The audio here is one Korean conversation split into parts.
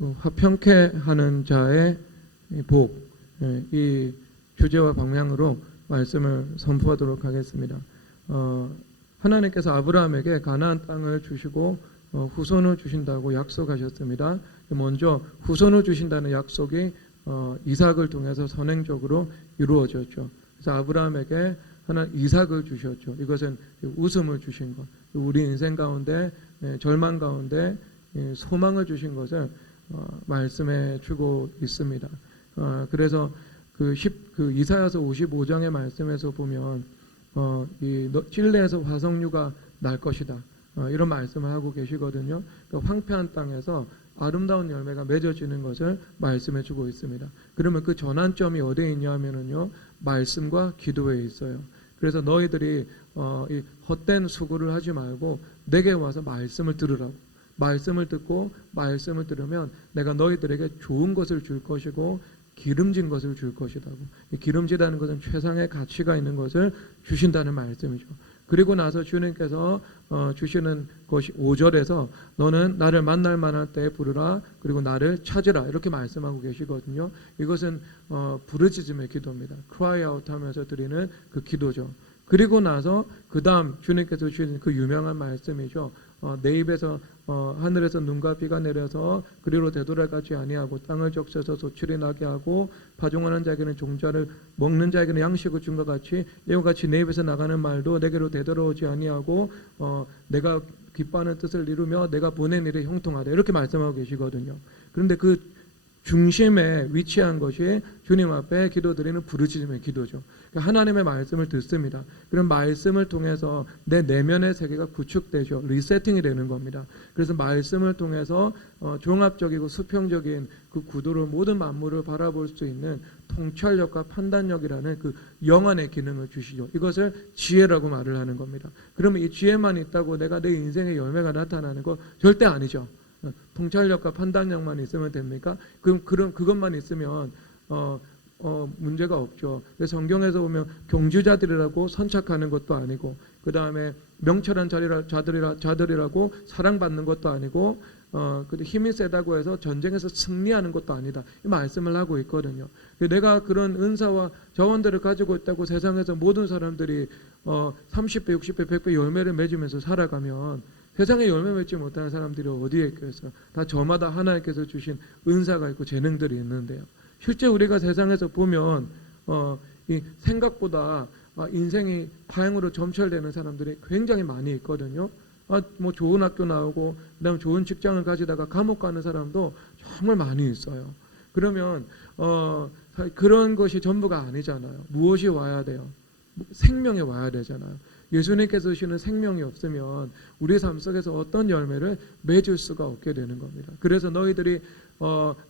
화평케 하는 자의 복, 이 주제와 방향으로 말씀을 선포하도록 하겠습니다. 하나님께서 아브라함에게 가나안 땅을 주시고 후손을 주신다고 약속하셨습니다. 먼저 후손을 주신다는 약속이 이삭을 통해서 선행적으로 이루어졌죠. 그래서 아브라함에게 이삭을 주셨죠. 이것은 웃음을 주신 것, 우리 인생 가운데 절망 가운데 소망을 주신 것을 말씀해 주고 있습니다. 그래서 그 이사야서 55장의 말씀에서 보면 찔레에서 화석류가 날 것이다, 이런 말씀을 하고 계시거든요. 황폐한 땅에서 아름다운 열매가 맺어지는 것을 말씀해 주고 있습니다. 그러면 그 전환점이 어디에 있냐면요, 말씀과 기도에 있어요. 그래서 너희들이 이 헛된 수고를 하지 말고 내게 와서 말씀을 들으라고. 말씀을 듣고 말씀을 들으면 내가 너희들에게 좋은 것을 줄 것이고 기름진 것을 줄 것이라고. 기름지다는 것은 최상의 가치가 있는 것을 주신다는 말씀이죠. 그리고 나서 주님께서 주시는 것이 5절에서 너는 나를 만날 만할 때에 부르라, 그리고 나를 찾으라, 이렇게 말씀하고 계시거든요. 이것은 부르짖음의 기도입니다. cry out 하면서 드리는 그 기도죠. 그리고 나서 그 다음 주님께서 주신 그 유명한 말씀이죠. 내 입에서 하늘에서 눈과 비가 내려서 그리로 되돌아가지 아니하고 땅을 적셔서 소출이 나게 하고 파종하는 자에게는 종자를 먹는 자에게는 양식을 준 것 같이 이와 같이 내 입에서 나가는 말도 내게로 되돌아오지 아니하고 내가 기뻐하는 뜻을 이루며 내가 보낸 일에 형통하다, 이렇게 말씀하고 계시거든요. 그런데 그 중심에 위치한 것이 주님 앞에 기도드리는 부르짖음의 기도죠. 하나님의 말씀을 듣습니다. 그런 말씀을 통해서 내 내면의 세계가 구축되죠. 리세팅이 되는 겁니다. 그래서 말씀을 통해서 종합적이고 수평적인 그 구도로 모든 만물을 바라볼 수 있는 통찰력과 판단력이라는 그 영안의 기능을 주시죠. 이것을 지혜라고 말을 하는 겁니다. 그러면 이 지혜만 있다고 내가 내 인생의 열매가 나타나는 거 절대 아니죠. 통찰력과 판단력만 있으면 됩니까? 그럼 그것만 있으면 문제가 없죠. 성경에서 보면 경주자들이라고 선착하는 것도 아니고, 그 다음에 명철한 자들이라고 사랑받는 것도 아니고, 힘이 세다고 해서 전쟁에서 승리하는 것도 아니다, 이 말씀을 하고 있거든요. 내가 그런 은사와 자원들을 가지고 있다고 세상에서 모든 사람들이 30배, 60배, 100배 열매를 맺으면서 살아가면 세상에 열매 맺지 못하는 사람들이 어디에 있겠어요? 다 저마다 하나님께서 주신 은사가 있고 재능들이 있는데요. 실제 우리가 세상에서 보면 이 생각보다 인생이 과잉으로 점철되는 사람들이 굉장히 많이 있거든요. 뭐 좋은 학교 나오고 그다음 좋은 직장을 가지다가 감옥 가는 사람도 정말 많이 있어요. 그러면 그런 것이 전부가 아니잖아요. 무엇이 와야 돼요? 생명이 와야 되잖아요. 예수님께서 주시는 생명이 없으면 우리 삶 속에서 어떤 열매를 맺을 수가 없게 되는 겁니다. 그래서 너희들이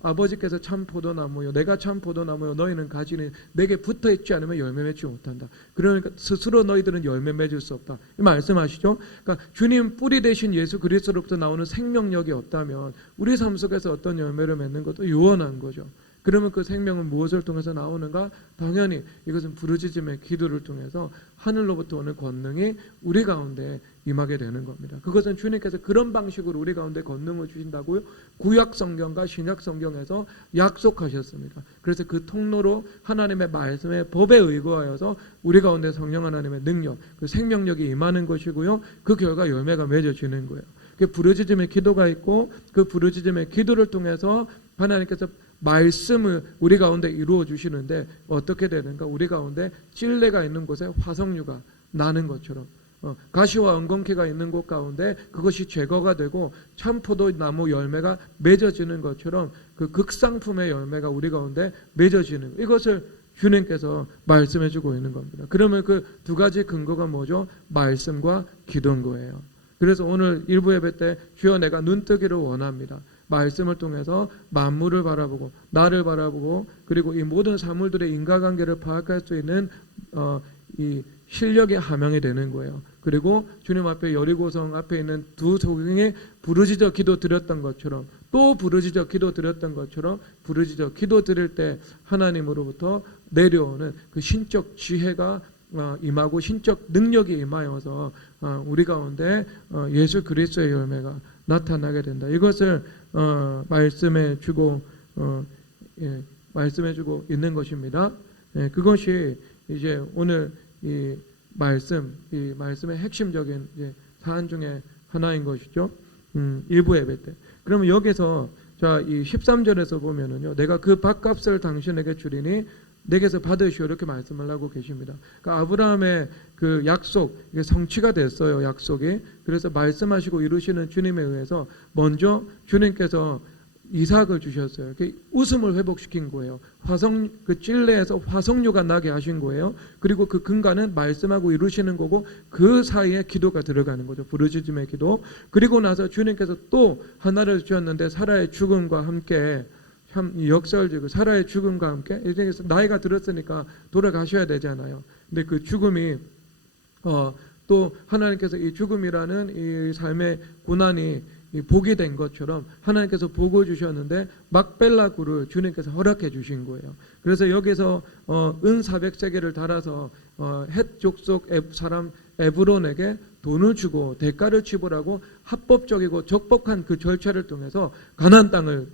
아버지께서 참 포도나무요 내가 참 포도나무요 너희는 가지는 내게 붙어있지 않으면 열매 맺지 못한다. 그러니까 스스로 너희들은 열매 맺을 수 없다, 이 말씀하시죠. 그러니까 주님 뿌리 되신 예수 그리스도로부터 나오는 생명력이 없다면 우리 삶 속에서 어떤 열매를 맺는 것도 유언한 거죠. 그러면 그 생명은 무엇을 통해서 나오는가? 당연히 이것은 부르짖음의 기도를 통해서 하늘로부터 오는 권능이 우리 가운데 임하게 되는 겁니다. 그것은 주님께서 그런 방식으로 우리 가운데 권능을 주신다고요, 구약 성경과 신약 성경에서 약속하셨습니다. 그래서 그 통로로 하나님의 말씀의 법에 의거하여서 우리 가운데 성령 하나님의 능력, 그 생명력이 임하는 것이고요, 그 결과 열매가 맺어지는 거예요. 그 부르짖음의 기도가 있고, 그 부르짖음의 기도를 통해서 하나님께서 말씀을 우리 가운데 이루어 주시는데 어떻게 되는가? 우리 가운데 찔레가 있는 곳에 화석류가 나는 것처럼, 가시와 엉겅퀴가 있는 곳 가운데 그것이 제거가 되고 참포도나무 열매가 맺어지는 것처럼 그 극상품의 열매가 우리 가운데 맺어지는, 이것을 주님께서 말씀해 주고 있는 겁니다. 그러면 그 두 가지 근거가 뭐죠? 말씀과 기도인 거예요. 그래서 오늘 일부 예배 때 주여 내가 눈뜨기를 원합니다. 말씀을 통해서 만물을 바라보고 나를 바라보고 그리고 이 모든 사물들의 인과관계를 파악할 수 있는 이 실력의 함양이 되는 거예요. 그리고 주님 앞에 여리고성 앞에 있는 두 소경이 부르짖어 기도 드렸던 것처럼, 또 부르짖어 기도 드렸던 것처럼 부르짖어 기도 드릴 때 하나님으로부터 내려오는 그 신적 지혜가 임하고 신적 능력이 임하여서 우리 가운데 예수 그리스도의 열매가 나타나게 된다. 이것을 말씀해 주고 말씀해 주고 있는 것입니다. 그것이 이제 오늘 이 말씀의 핵심적인 사안 중에 하나인 것이죠. 일부 예배 때. 그러면 여기서 자, 이 13절에서 보면은요, 내가 그 밥값을 당신에게 주리니 내게서 받으시오, 이렇게 말씀을 하고 계십니다. 그러니까 아브라함의 그 약속, 이게 성취가 됐어요, 약속이. 그래서 말씀하시고 이루시는 주님에 의해서 먼저 주님께서 이삭을 주셨어요. 웃음을 회복시킨 거예요. 그 찔레에서 화석류가 나게 하신 거예요. 그리고 그 근간은 말씀하고 이루시는 거고, 그 사이에 기도가 들어가는 거죠. 부르짖음의 기도. 그리고 나서 주님께서 또 하나를 주셨는데, 사라의 죽음과 함께, 참 역설적이고, 사라의 죽음과 함께, 이제 나이가 들었으니까 돌아가셔야 되잖아요. 근데 그 죽음이 또 하나님께서 이 죽음이라는 이 삶의 고난이 복이 된 것처럼 하나님께서 복을 주셨는데 막벨라 굴을 주님께서 허락해 주신 거예요. 그래서 여기서 은 400세겔을 달아서 헷 족속 사람 에브론에게 돈을 주고 대가를 지불하고 합법적이고 적법한 그 절차를 통해서 가나안 땅을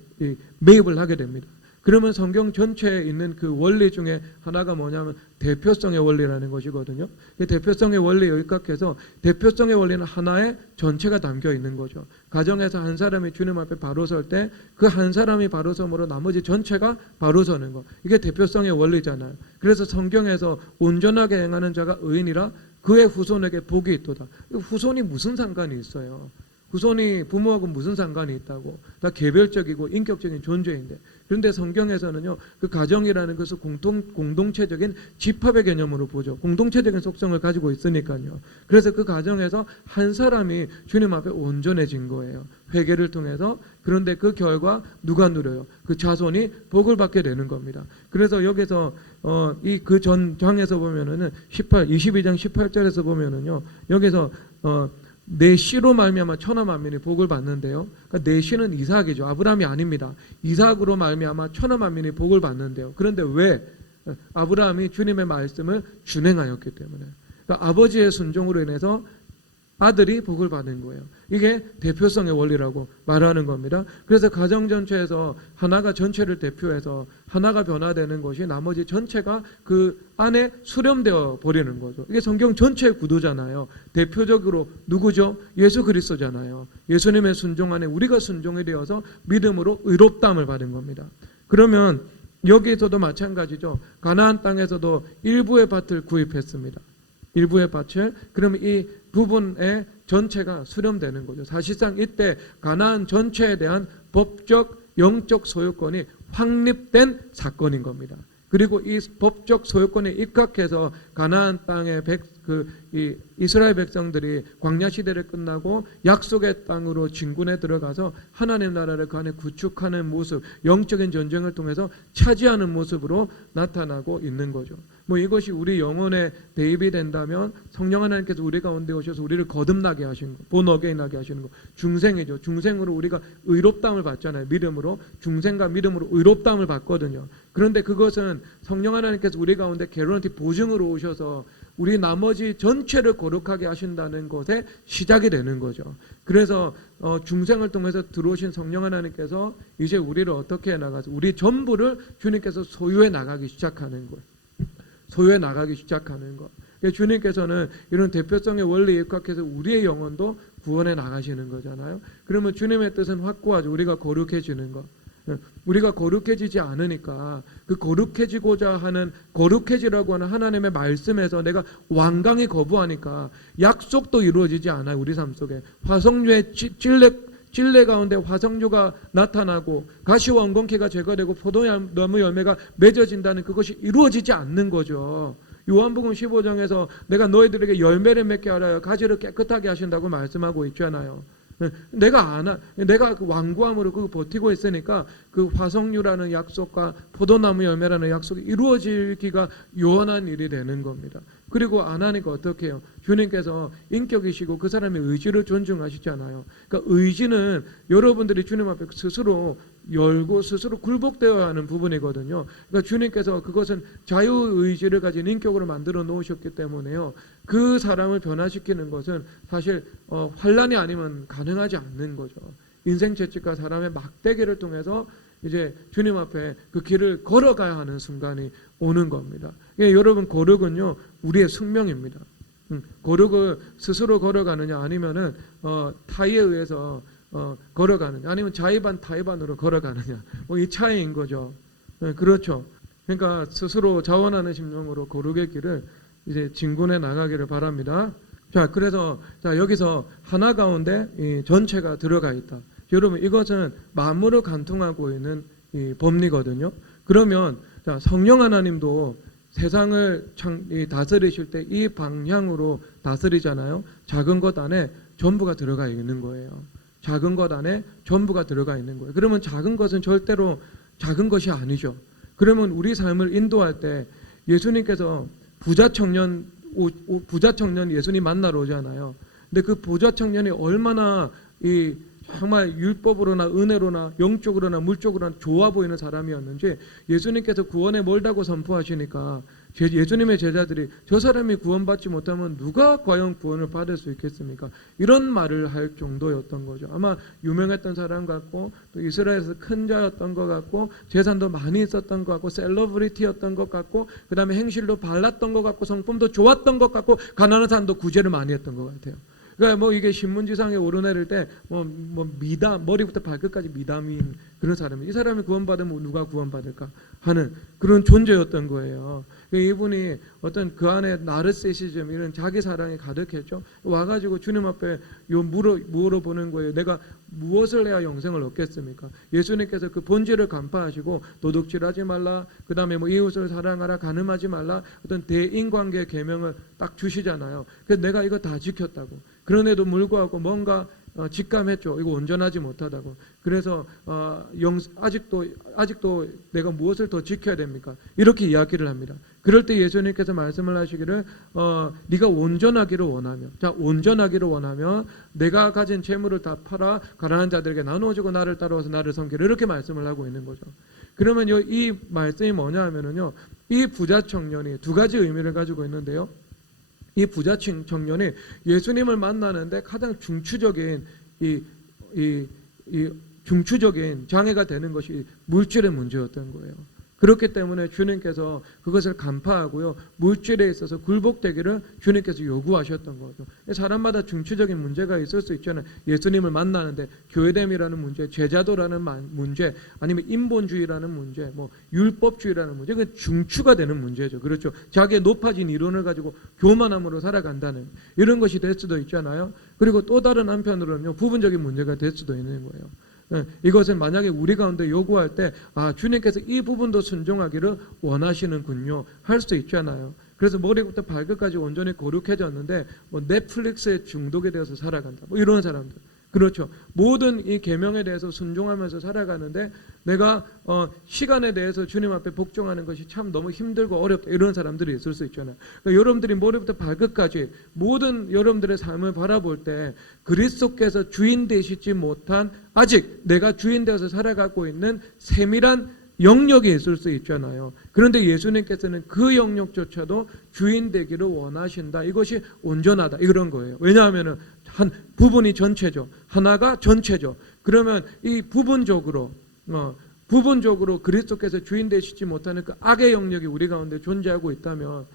매입을 하게 됩니다. 그러면 성경 전체에 있는 그 원리 중에 하나가 뭐냐면 대표성의 원리라는 것이거든요. 대표성의 원리에 입각해서 대표성의 원리는 하나의 전체가 담겨 있는 거죠. 가정에서 한 사람이 주님 앞에 바로 설 때 그 한 사람이 바로 섬으로 나머지 전체가 바로 서는 거. 이게 대표성의 원리잖아요. 그래서 성경에서 온전하게 행하는 자가 의인이라 그의 후손에게 복이 있도다. 후손이 무슨 상관이 있어요? 후손이 부모하고 무슨 상관이 있다고? 다 개별적이고 인격적인 존재인데. 그런데 성경에서는요, 그 가정이라는 것을 공동체적인 집합의 개념으로 보죠. 공동체적인 속성을 가지고 있으니까요. 그래서 그 가정에서 한 사람이 주님 앞에 온전해진 거예요. 회개를 통해서. 그런데 그 결과 누가 누려요? 그 자손이 복을 받게 되는 겁니다. 그래서 여기서 이 그 전 장에서 보면은 22장 18절에서 보면은요, 여기서 내 씨로 말미암아 천하 만민이 복을 받는데요. 그러니까 내 씨는 이삭이죠. 아브라함이 아닙니다. 이삭으로 말미암아 천하 만민이 복을 받는데요. 그런데 왜? 아브라함이 주님의 말씀을 준행하였기 때문에. 그러니까 아버지의 순종으로 인해서 아들이 복을 받은 거예요. 이게 대표성의 원리라고 말하는 겁니다. 그래서 가정 전체에서 하나가 전체를 대표해서 하나가 변화되는 것이 나머지 전체가 그 안에 수렴되어 버리는 거죠. 이게 성경 전체의 구도잖아요. 대표적으로 누구죠? 예수 그리스도잖아요. 예수님의 순종 안에 우리가 순종이 되어서 믿음으로 의롭다함을 받은 겁니다. 그러면 여기에서도 마찬가지죠. 가나안 땅에서도 일부의 밭을 구입했습니다. 일부의 밭을. 그럼 이 부분의 전체가 수렴되는 거죠. 사실상 이때 가나안 전체에 대한 법적 영적 소유권이 확립된 사건인 겁니다. 그리고 이 법적 소유권에 입각해서 가나안 땅의 이스라엘 백성들이 광야 시대를 끝나고 약속의 땅으로 진군에 들어가서 하나님 나라를 그 안에 구축하는 모습, 영적인 전쟁을 통해서 차지하는 모습으로 나타나고 있는 거죠. 이것이 우리 영혼의 대입이 된다면 성령 하나님께서 우리 가운데 오셔서 우리를 거듭나게 하시는 거, 본 어게인하게 하시는 거, 중생이죠. 중생으로 우리가 의롭다함을 받잖아요. 믿음으로, 중생과 믿음으로 의롭다함을 받거든요. 그런데 그것은 성령 하나님께서 우리 가운데 개런티 보증으로 오셔서 우리 나머지 전체를 거룩하게 하신다는 것의 시작이 되는 거죠. 그래서 중생을 통해서 들어오신 성령 하나님께서 이제 우리를 어떻게 해나가서 우리 전부를 주님께서 소유해 나가기 시작하는 거예요. 소유해 나가기 시작하는 것. 주님께서는 이런 대표성의 원리에 입각해서 우리의 영혼도 구원해 나가시는 거잖아요. 그러면 주님의 뜻은 확고하죠. 우리가 거룩해지는 것. 우리가 거룩해지지 않으니까 그 거룩해지고자 하는 거룩해지라고 하는 하나님의 말씀에서 내가 완강히 거부하니까 약속도 이루어지지 않아요. 우리 삶 속에 화석류의 찔레 가운데 화석류가 나타나고 가시와 엉겅퀴가 제거되고 포도나무 열매가 맺어진다는 그것이 이루어지지 않는 거죠. 요한복음 15장에서 내가 너희들에게 열매를 맺게 하려 가지를 깨끗하게 하신다고 말씀하고 있잖아요. 내가 그 완고함으로 그거 버티고 있으니까 그 화석류라는 약속과 포도나무 열매라는 약속이 이루어지기가 요원한 일이 되는 겁니다. 그리고 안 하니까 어떻게 해요? 주님께서 인격이시고 그 사람의 의지를 존중하시잖아요. 그러니까 의지는 여러분들이 주님 앞에 스스로 열고 스스로 굴복되어야 하는 부분이거든요. 그러니까 주님께서 그것은 자유의지를 가진 인격으로 만들어 놓으셨기 때문에요. 그 사람을 변화시키는 것은 사실 환란이 아니면 가능하지 않는 거죠. 인생 채찍과 사람의 막대기를 통해서 이제 주님 앞에 그 길을 걸어가야 하는 순간이 오는 겁니다. 예, 여러분 거룩은요 우리의 숙명입니다. 거룩을 스스로 걸어가느냐 아니면은 타의에 의해서 걸어가느냐 아니면 자의반 타의반으로 걸어가느냐 뭐 이 차이인 거죠. 네, 그렇죠. 그러니까 스스로 자원하는 심령으로 거룩의 길을 이제 진군해 나가기를 바랍니다. 자, 그래서 자 여기서 하나 가운데 이 전체가 들어가 있다. 여러분 이것은 만물을 관통하고 있는 이 법리거든요. 그러면 자, 성령 하나님도 세상을 다스리실 때 이 방향으로 다스리잖아요. 작은 것 안에 전부가 들어가 있는 거예요. 작은 것 안에 전부가 들어가 있는 거예요. 그러면 작은 것은 절대로 작은 것이 아니죠. 그러면 우리 삶을 인도할 때 예수님께서 부자 청년 예수님 만나러 오잖아요. 근데 그 부자 청년이 얼마나 이 정말 율법으로나 은혜로나 영적으로나 물적으로나 좋아 보이는 사람이었는지 예수님께서 구원에 멀다고 선포하시니까 예수님의 제자들이 저 사람이 구원받지 못하면 누가 과연 구원을 받을 수 있겠습니까? 이런 말을 할 정도였던 거죠. 아마 유명했던 사람 같고 또 이스라엘에서 큰 자였던 것 같고 재산도 많이 있었던 것 같고 셀러브리티였던 것 같고 그 다음에 행실도 발랐던 것 같고 성품도 좋았던 것 같고 가난한 사람도 구제를 많이 했던 것 같아요. 그러니까 뭐 이게 신문지상에 오르내릴 때 뭐 미담 머리부터 발끝까지 미담인 그런 사람이 이 사람이 구원받으면 누가 구원받을까 하는 그런 존재였던 거예요. 이분이 어떤 그 안에 나르시시즘 이런 자기 사랑이 가득했죠. 와가지고 주님 앞에 물어보는 거예요. 내가 무엇을 해야 영생을 얻겠습니까? 예수님께서 그 본질을 간파하시고 도둑질하지 말라, 그 다음에 뭐 이웃을 사랑하라, 간음하지 말라 어떤 대인관계 계명을 딱 주시잖아요. 그래서 내가 이거 다 지켰다고. 그런데도 불구하고 뭔가 직감했죠. 이거 온전하지 못하다고. 그래서 아직도 내가 무엇을 더 지켜야 됩니까? 이렇게 이야기를 합니다. 그럴 때 예수님께서 말씀을 하시기를 네가 온전하기를 원하며, 자 온전하기를 원하며 내가 가진 재물을 다 팔아 가난한 자들에게 나누어주고 나를 따라와서 나를 섬기라 이렇게 말씀을 하고 있는 거죠. 그러면 이 말씀이 뭐냐 하면은요, 이 부자 청년이 두 가지 의미를 가지고 있는데요. 이 부자 청년이 예수님을 만나는데 가장 중추적인 중추적인 장애가 되는 것이 물질의 문제였던 거예요. 그렇기 때문에 주님께서 그것을 간파하고요, 물질에 있어서 굴복되기를 주님께서 요구하셨던 거죠. 사람마다 중추적인 문제가 있을 수 있잖아요. 예수님을 만나는데 교회됨이라는 문제, 제자도라는 문제, 아니면 인본주의라는 문제, 뭐 율법주의라는 문제, 그 중추가 되는 문제죠. 그렇죠. 자기의 높아진 이론을 가지고 교만함으로 살아간다는 이런 것이 될 수도 있잖아요. 그리고 또 다른 한편으로는요, 부분적인 문제가 될 수도 있는 거예요. 이것을 만약에 우리 가운데 요구할 때 주님께서 이 부분도 순종하기를 원하시는군요 할 수 있잖아요. 그래서 머리부터 발끝까지 온전히 거룩해졌는데 뭐 넷플릭스에 중독이 되어서 살아간다 뭐 이런 사람들, 그렇죠. 모든 이 계명에 대해서 순종하면서 살아가는데 내가 시간에 대해서 주님 앞에 복종하는 것이 참 너무 힘들고 어렵다 이런 사람들이 있을 수 있잖아요. 그러니까 여러분들이 머리부터 발끝까지 모든 여러분들의 삶을 바라볼 때 그리스도께서 주인 되시지 못한, 아직 내가 주인 되어서 살아가고 있는 세밀한 영역이 있을 수 있잖아요. 그런데 예수님께서는 그 영역조차도 주인 되기를 원하신다. 이것이 온전하다 이런 거예요. 왜냐하면 한 부분이 전체죠. 하나가 전체죠. 그러면 이 부분적으로 그리스도께서 주인 되시지 못하는 그 악의 영역이 우리 가운데 존재하고 있다면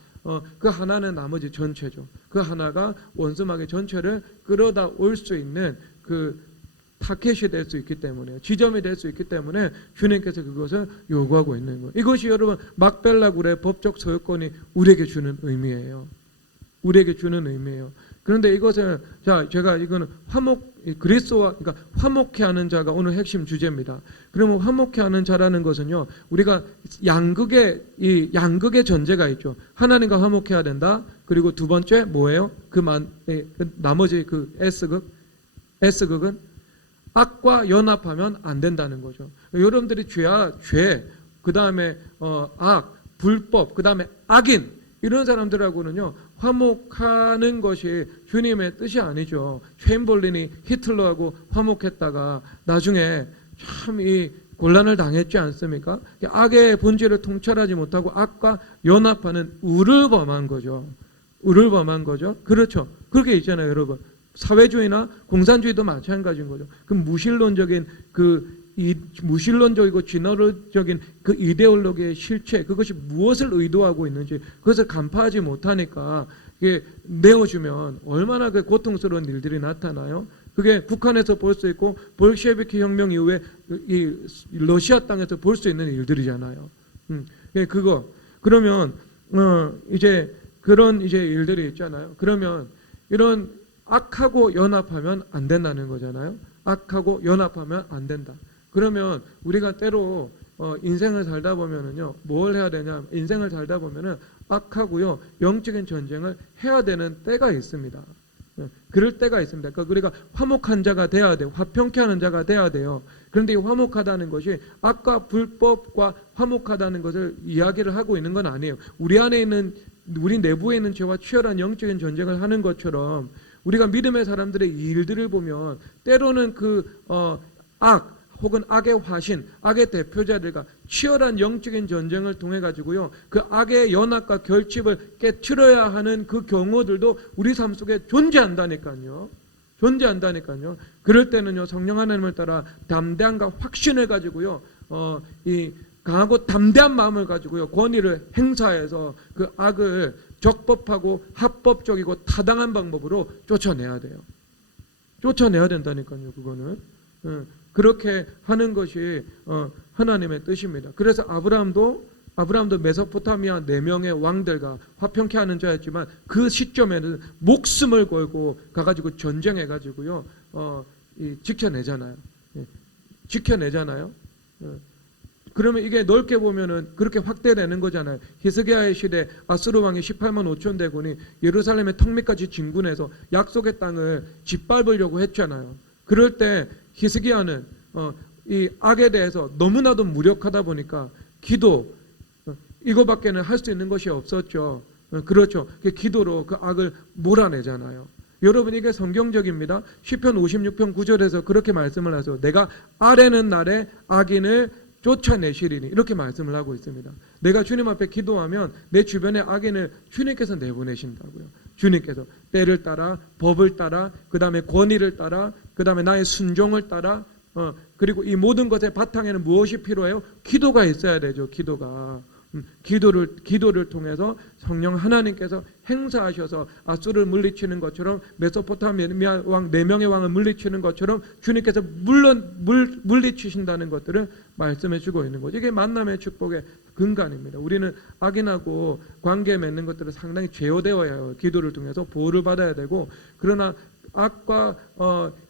그 하나는 나머지 전체죠. 그 하나가 원수마귀 전체를 끌어다 올 수 있는 그 타켓이 될 수 있기 때문에, 지점이 될 수 있기 때문에 주님께서 그것을 요구하고 있는 거예요. 이것이 여러분 막벨라굴의 법적 소유권이 우리에게 주는 의미예요. 우리에게 주는 의미예요. 그런데 이것을 제가 이거는 그리스도와 그러니까 화목해 하는 자가 오늘 핵심 주제입니다. 그러면 화목해 하는 자라는 것은요, 우리가 양극의 전제가 있죠. 하나님과 화목해야 된다. 그리고 두 번째 뭐예요? 나머지 그 S극은 악과 연합하면 안 된다는 거죠. 여러분들이 죄, 그 다음에 악, 불법, 그 다음에 악인 이런 사람들하고는요 화목하는 것이 주님의 뜻이 아니죠. 챈볼린이 히틀러하고 화목했다가 나중에 참 곤란을 당했지 않습니까? 악의 본질을 통찰하지 못하고 악과 연합하는 의를 범한 거죠. 의를 범한 거죠. 그렇죠. 그렇게 있잖아요, 여러분. 사회주의나 공산주의도 마찬가지인 거죠. 그 무신론적인 무신론적이고 진화론적인 그 이데올로기의 실체, 그것이 무엇을 의도하고 있는지 그것을 간파하지 못하니까 이게 내어주면 얼마나 그 고통스러운 일들이 나타나요. 그게 북한에서 볼 수 있고 볼셰비키 혁명 이후에 이 러시아 땅에서 볼 수 있는 일들이잖아요. 그거 그러면 이제 그런 이제 일들이 있잖아요. 그러면 이런 악하고 연합하면 안 된다는 거잖아요. 악하고 연합하면 안 된다. 그러면 우리가 때로 인생을 살다 보면은요, 뭘 해야 되냐? 인생을 살다 보면은 악하고요, 영적인 전쟁을 해야 되는 때가 있습니다. 그럴 때가 있습니다. 그러니까 우리가 화목한 자가 돼야 돼요. 화평케 하는 자가 돼야 돼요. 그런데 이 화목하다는 것이 악과 불법과 화목하다는 것을 이야기를 하고 있는 건 아니에요. 우리 내부에 있는 죄와 치열한 영적인 전쟁을 하는 것처럼 우리가 믿음의 사람들의 일들을 보면 때로는 악 혹은 악의 화신, 악의 대표자들과 치열한 영적인 전쟁을 통해 가지고요, 그 악의 연합과 결집을 깨트려야 하는 그 경우들도 우리 삶 속에 존재한다니까요. 그럴 때는요, 성령 하나님을 따라 담대함과 확신을 가지고요, 이 강하고 담대한 마음을 가지고요, 권위를 행사해서 그 악을 적법하고 합법적이고 타당한 방법으로 쫓아내야 돼요. 쫓아내야 된다니까요, 그거는. 그렇게 하는 것이 하나님의 뜻입니다. 그래서 아브라함도 메소포타미아 4명의 왕들과 화평케 하는 자였지만 그 시점에는 목숨을 걸고 가가지고 전쟁해가지고요, 지켜내잖아요. 지켜내잖아요. 그러면 이게 넓게 보면은 그렇게 확대되는 거잖아요. 히스기야의 시대 아수르 왕이 18만 5천 대군이 예루살렘의 턱 밑까지 진군해서 약속의 땅을 짓밟으려고 했잖아요. 그럴 때 히스기야는 이 악에 대해서 너무나도 무력하다 보니까 기도, 이거밖에는 할 수 있는 것이 없었죠. 그렇죠. 기도로 그 악을 몰아내잖아요. 여러분, 이게 성경적입니다. 시편 56편 9절에서 그렇게 말씀을 하죠. 내가 아뢰는 날에 악인을 쫓아내시리니, 이렇게 말씀을 하고 있습니다. 내가 주님 앞에 기도하면 내 주변의 악인을 주님께서 내보내신다고요. 주님께서 때를 따라, 법을 따라, 그 다음에 권위를 따라, 그 다음에 나의 순종을 따라, 그리고 이 모든 것의 바탕에는 무엇이 필요해요? 기도가 있어야 되죠. 기도를 통해서 성령 하나님께서 행사하셔서 아수르를 물리치는 것처럼, 메소포타미아 왕 4명의 왕을 물리치는 것처럼 주님께서 물리치신다는 것들을 말씀해 주고 있는 거죠. 이게 만남의 축복의 근간입니다. 우리는 악인하고 관계 맺는 것들을 상당히 제어되어야 해요. 기도를 통해서 보호를 받아야 되고, 그러나 악과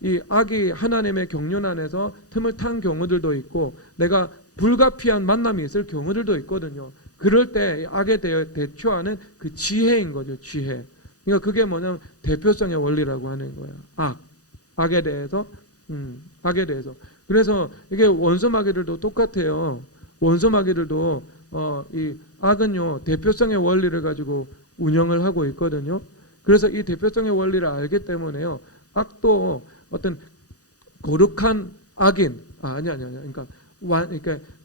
이 악이 하나님의 경륜 안에서 틈을 탄 경우들도 있고, 내가 불가피한 만남이 있을 경우들도 있거든요. 그럴 때 악에 대해 대처하는 그 지혜인 거죠. 지혜. 그러니까 그게 뭐냐면 대표성의 원리라고 하는 거예요. 악에 대해서. 그래서 이게 원수마귀들도 똑같아요. 원수마귀들도 이 악은요, 대표성의 원리를 가지고 운영을 하고 있거든요. 그래서 이 대표성의 원리를 알기 때문에요, 악도 어떤 거룩한 악인, 그러니까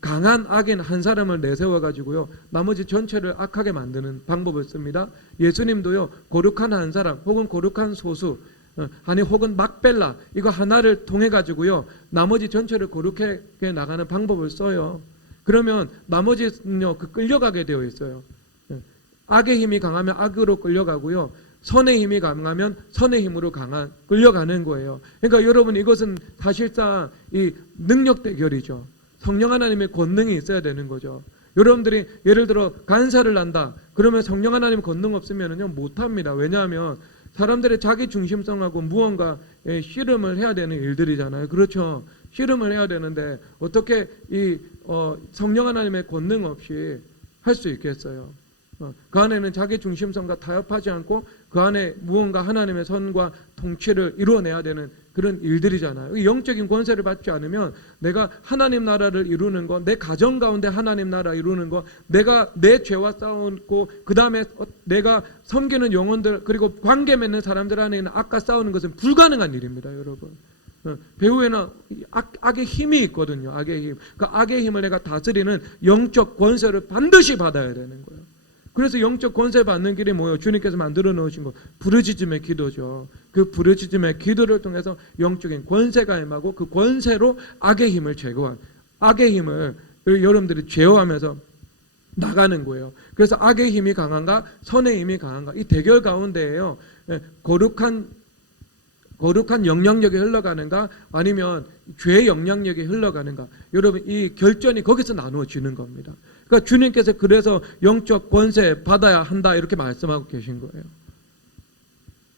강한 악인 한 사람을 내세워 가지고요, 나머지 전체를 악하게 만드는 방법을 씁니다. 예수님도요, 거룩한 한 사람 혹은 거룩한 소수, 혹은 막벨라, 이거 하나를 통해 가지고요, 나머지 전체를 거룩하게 나가는 방법을 써요. 그러면 나머지는요, 끌려가게 되어 있어요. 악의 힘이 강하면 악으로 끌려가고요, 선의 힘이 강하면 선의 힘으로 끌려가는 거예요. 그러니까 여러분, 이것은 사실상 이 능력 대결이죠. 성령 하나님의 권능이 있어야 되는 거죠. 여러분들이 예를 들어 간사를 한다. 그러면 성령 하나님 권능 없으면은요, 못합니다. 왜냐하면 사람들의 자기 중심성하고 무언가 씨름을 해야 되는 일들이잖아요. 그렇죠. 씨름을 해야 되는데 어떻게 이 성령 하나님의 권능 없이 할 수 있겠어요. 그 안에는 자기 중심성과 타협하지 않고 그 안에 무언가 하나님의 선과 통치를 이루어내야 되는 그런 일들이잖아요. 영적인 권세를 받지 않으면 내가 하나님 나라를 이루는 것, 내 가정 가운데 하나님 나라 이루는 것, 내가 내 죄와 싸우고 그 다음에 내가 섬기는 영혼들, 그리고 관계 맺는 사람들 안에 있는 악과 싸우는 것은 불가능한 일입니다. 여러분, 배후에는 악의 힘이 있거든요. 악의 힘. 그 악의 힘을 내가 다스리는 영적 권세를 반드시 받아야 되는 거예요. 그래서 영적 권세 받는 길이 뭐예요? 주님께서 만들어 놓으신 거 부르짖음의 기도죠. 그 부르짖음의 기도를 통해서 영적인 권세가 임하고 그 권세로 악의 힘을 제거한, 악의 힘을 여러분들이 제어하면서 나가는 거예요. 그래서 악의 힘이 강한가 선의 힘이 강한가 이 대결 가운데에요. 거룩한 영향력이 흘러가는가 아니면 죄의 영향력이 흘러가는가, 여러분 이 결전이 거기서 나누어지는 겁니다. 그러니까 주님께서 그래서 영적 권세 받아야 한다 이렇게 말씀하고 계신 거예요.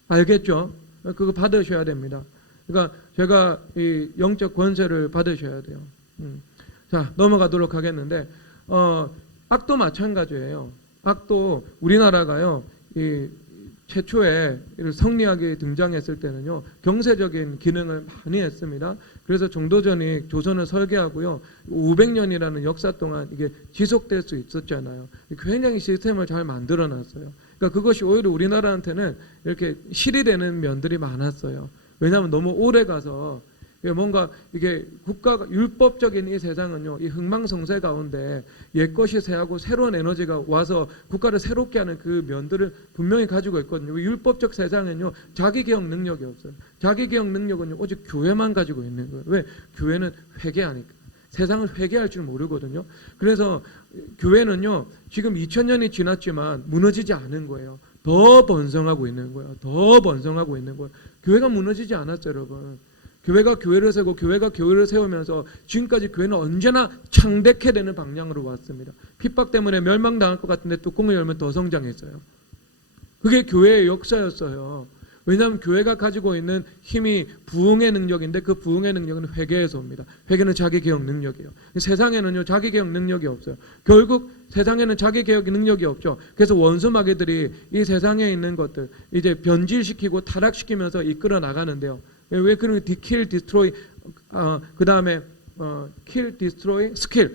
알겠죠? 그거 받으셔야 됩니다. 그러니까 제가 이 영적 권세를 받으셔야 돼요. 자, 넘어가도록 하겠는데 악도 마찬가지예요. 악도 우리나라가요 이 최초에 성리학이 등장했을 때는요 경세적인 기능을 많이 했습니다. 그래서 정도전이 조선을 설계하고요 500년이라는 역사 동안 이게 지속될 수 있었잖아요. 굉장히 시스템을 잘 만들어놨어요. 그러니까 그것이 오히려 우리나라한테는 이렇게 실이 되는 면들이 많았어요. 왜냐하면 너무 오래 가서 뭔가 이게 국가가 율법적인 이 세상은요 이 흥망성쇠 가운데 옛것이 새하고 새로운 에너지가 와서 국가를 새롭게 하는 그 면들을 분명히 가지고 있거든요. 율법적 세상은요 자기개혁 능력이 없어요. 자기개혁 능력은요 오직 교회만 가지고 있는 거예요. 왜? 교회는 회개하니까. 세상을 회개할 줄 모르거든요. 그래서 교회는요 지금 2000년이 지났지만 무너지지 않은 거예요. 더 번성하고 있는 거예요. 더 번성하고 있는 거예요. 교회가 무너지지 않았어요, 여러분. 교회가 교회를 세우고 교회가 교회를 세우면서 지금까지 교회는 언제나 창대케 되는 방향으로 왔습니다. 핍박 때문에 멸망당할 것 같은데 뚜껑을 열면 더 성장했어요. 그게 교회의 역사였어요. 왜냐하면 교회가 가지고 있는 힘이 부흥의 능력인데 그 부흥의 능력은 회개에서 옵니다. 회개는 자기개혁 능력이에요. 세상에는요 자기개혁 능력이 없어요. 결국 세상에는 자기개혁 능력이 없죠. 그래서 원수마귀들이 이 세상에 있는 것들 이제 변질시키고 타락시키면서 이끌어 나가는데요. 왜 그런 kill, destroy, 그 다음에 kill, destroy, skill,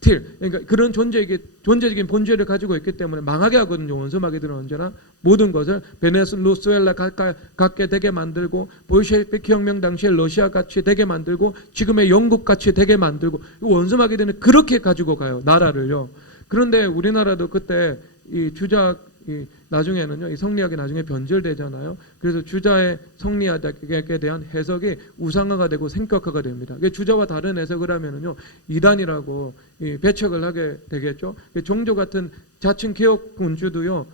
till. 그러니까 그런 존재적인 본질을 가지고 있기 때문에 망하게 하거든요. 원수마귀들은 언제나 모든 것을 베네수엘라 같게 되게 만들고 볼셰비크 혁명 당시에 러시아 같이 되게 만들고 지금의 영국 같이 되게 만들고 원수마귀들은 그렇게 가지고 가요. 나라를요. 그런데 우리나라도 그때 이 주작 나중에는요 이 성리학이 나중에 변질되잖아요. 그래서 주자의 성리학에 대한 해석이 우상화가 되고 생격화가 됩니다. 주자와 다른 해석을 하면은요 이단이라고 배척을 하게 되겠죠. 종교 같은 자칭 개혁 군주도요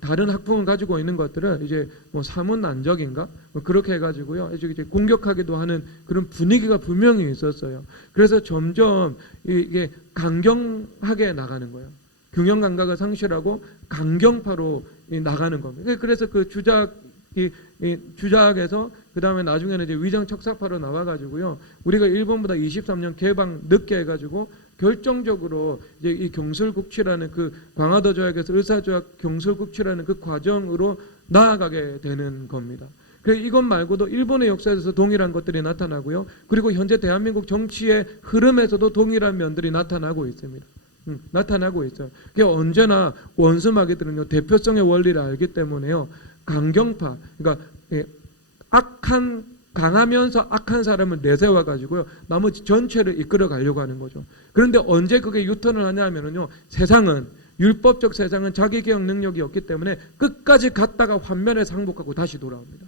다른 학풍을 가지고 있는 것들은 이제 뭐 사문난적인가 뭐 그렇게 해가지고요 이제 공격하기도 하는 그런 분위기가 분명히 있었어요. 그래서 점점 이게 강경하게 나가는 거예요. 균형 감각을 상실하고 강경파로 나가는 겁니다. 그래서 그 주작에서 그 다음에 나중에는 이제 위장 척사파로 나와가지고요 우리가 일본보다 23년 개방 늦게 해가지고 결정적으로 이제 이 경술국치라는 그 강화도 조약에서 의사조약 경술국치라는 그 과정으로 나아가게 되는 겁니다. 그래서 이것 말고도 일본의 역사에서 동일한 것들이 나타나고요. 그리고 현재 대한민국 정치의 흐름에서도 동일한 면들이 나타나고 있습니다. 나타나고 있어요. 그게 언제나 원수마귀들은요 대표성의 원리를 알기 때문에요 강경파, 그러니까 강하면서 악한 사람을 내세워 가지고요 나머지 전체를 이끌어 가려고 하는 거죠. 그런데 언제 그게 유턴을 하냐면요 세상은 율법적 세상은 자기개혁 능력이 없기 때문에 끝까지 갔다가 환멸에 상복하고 다시 돌아옵니다.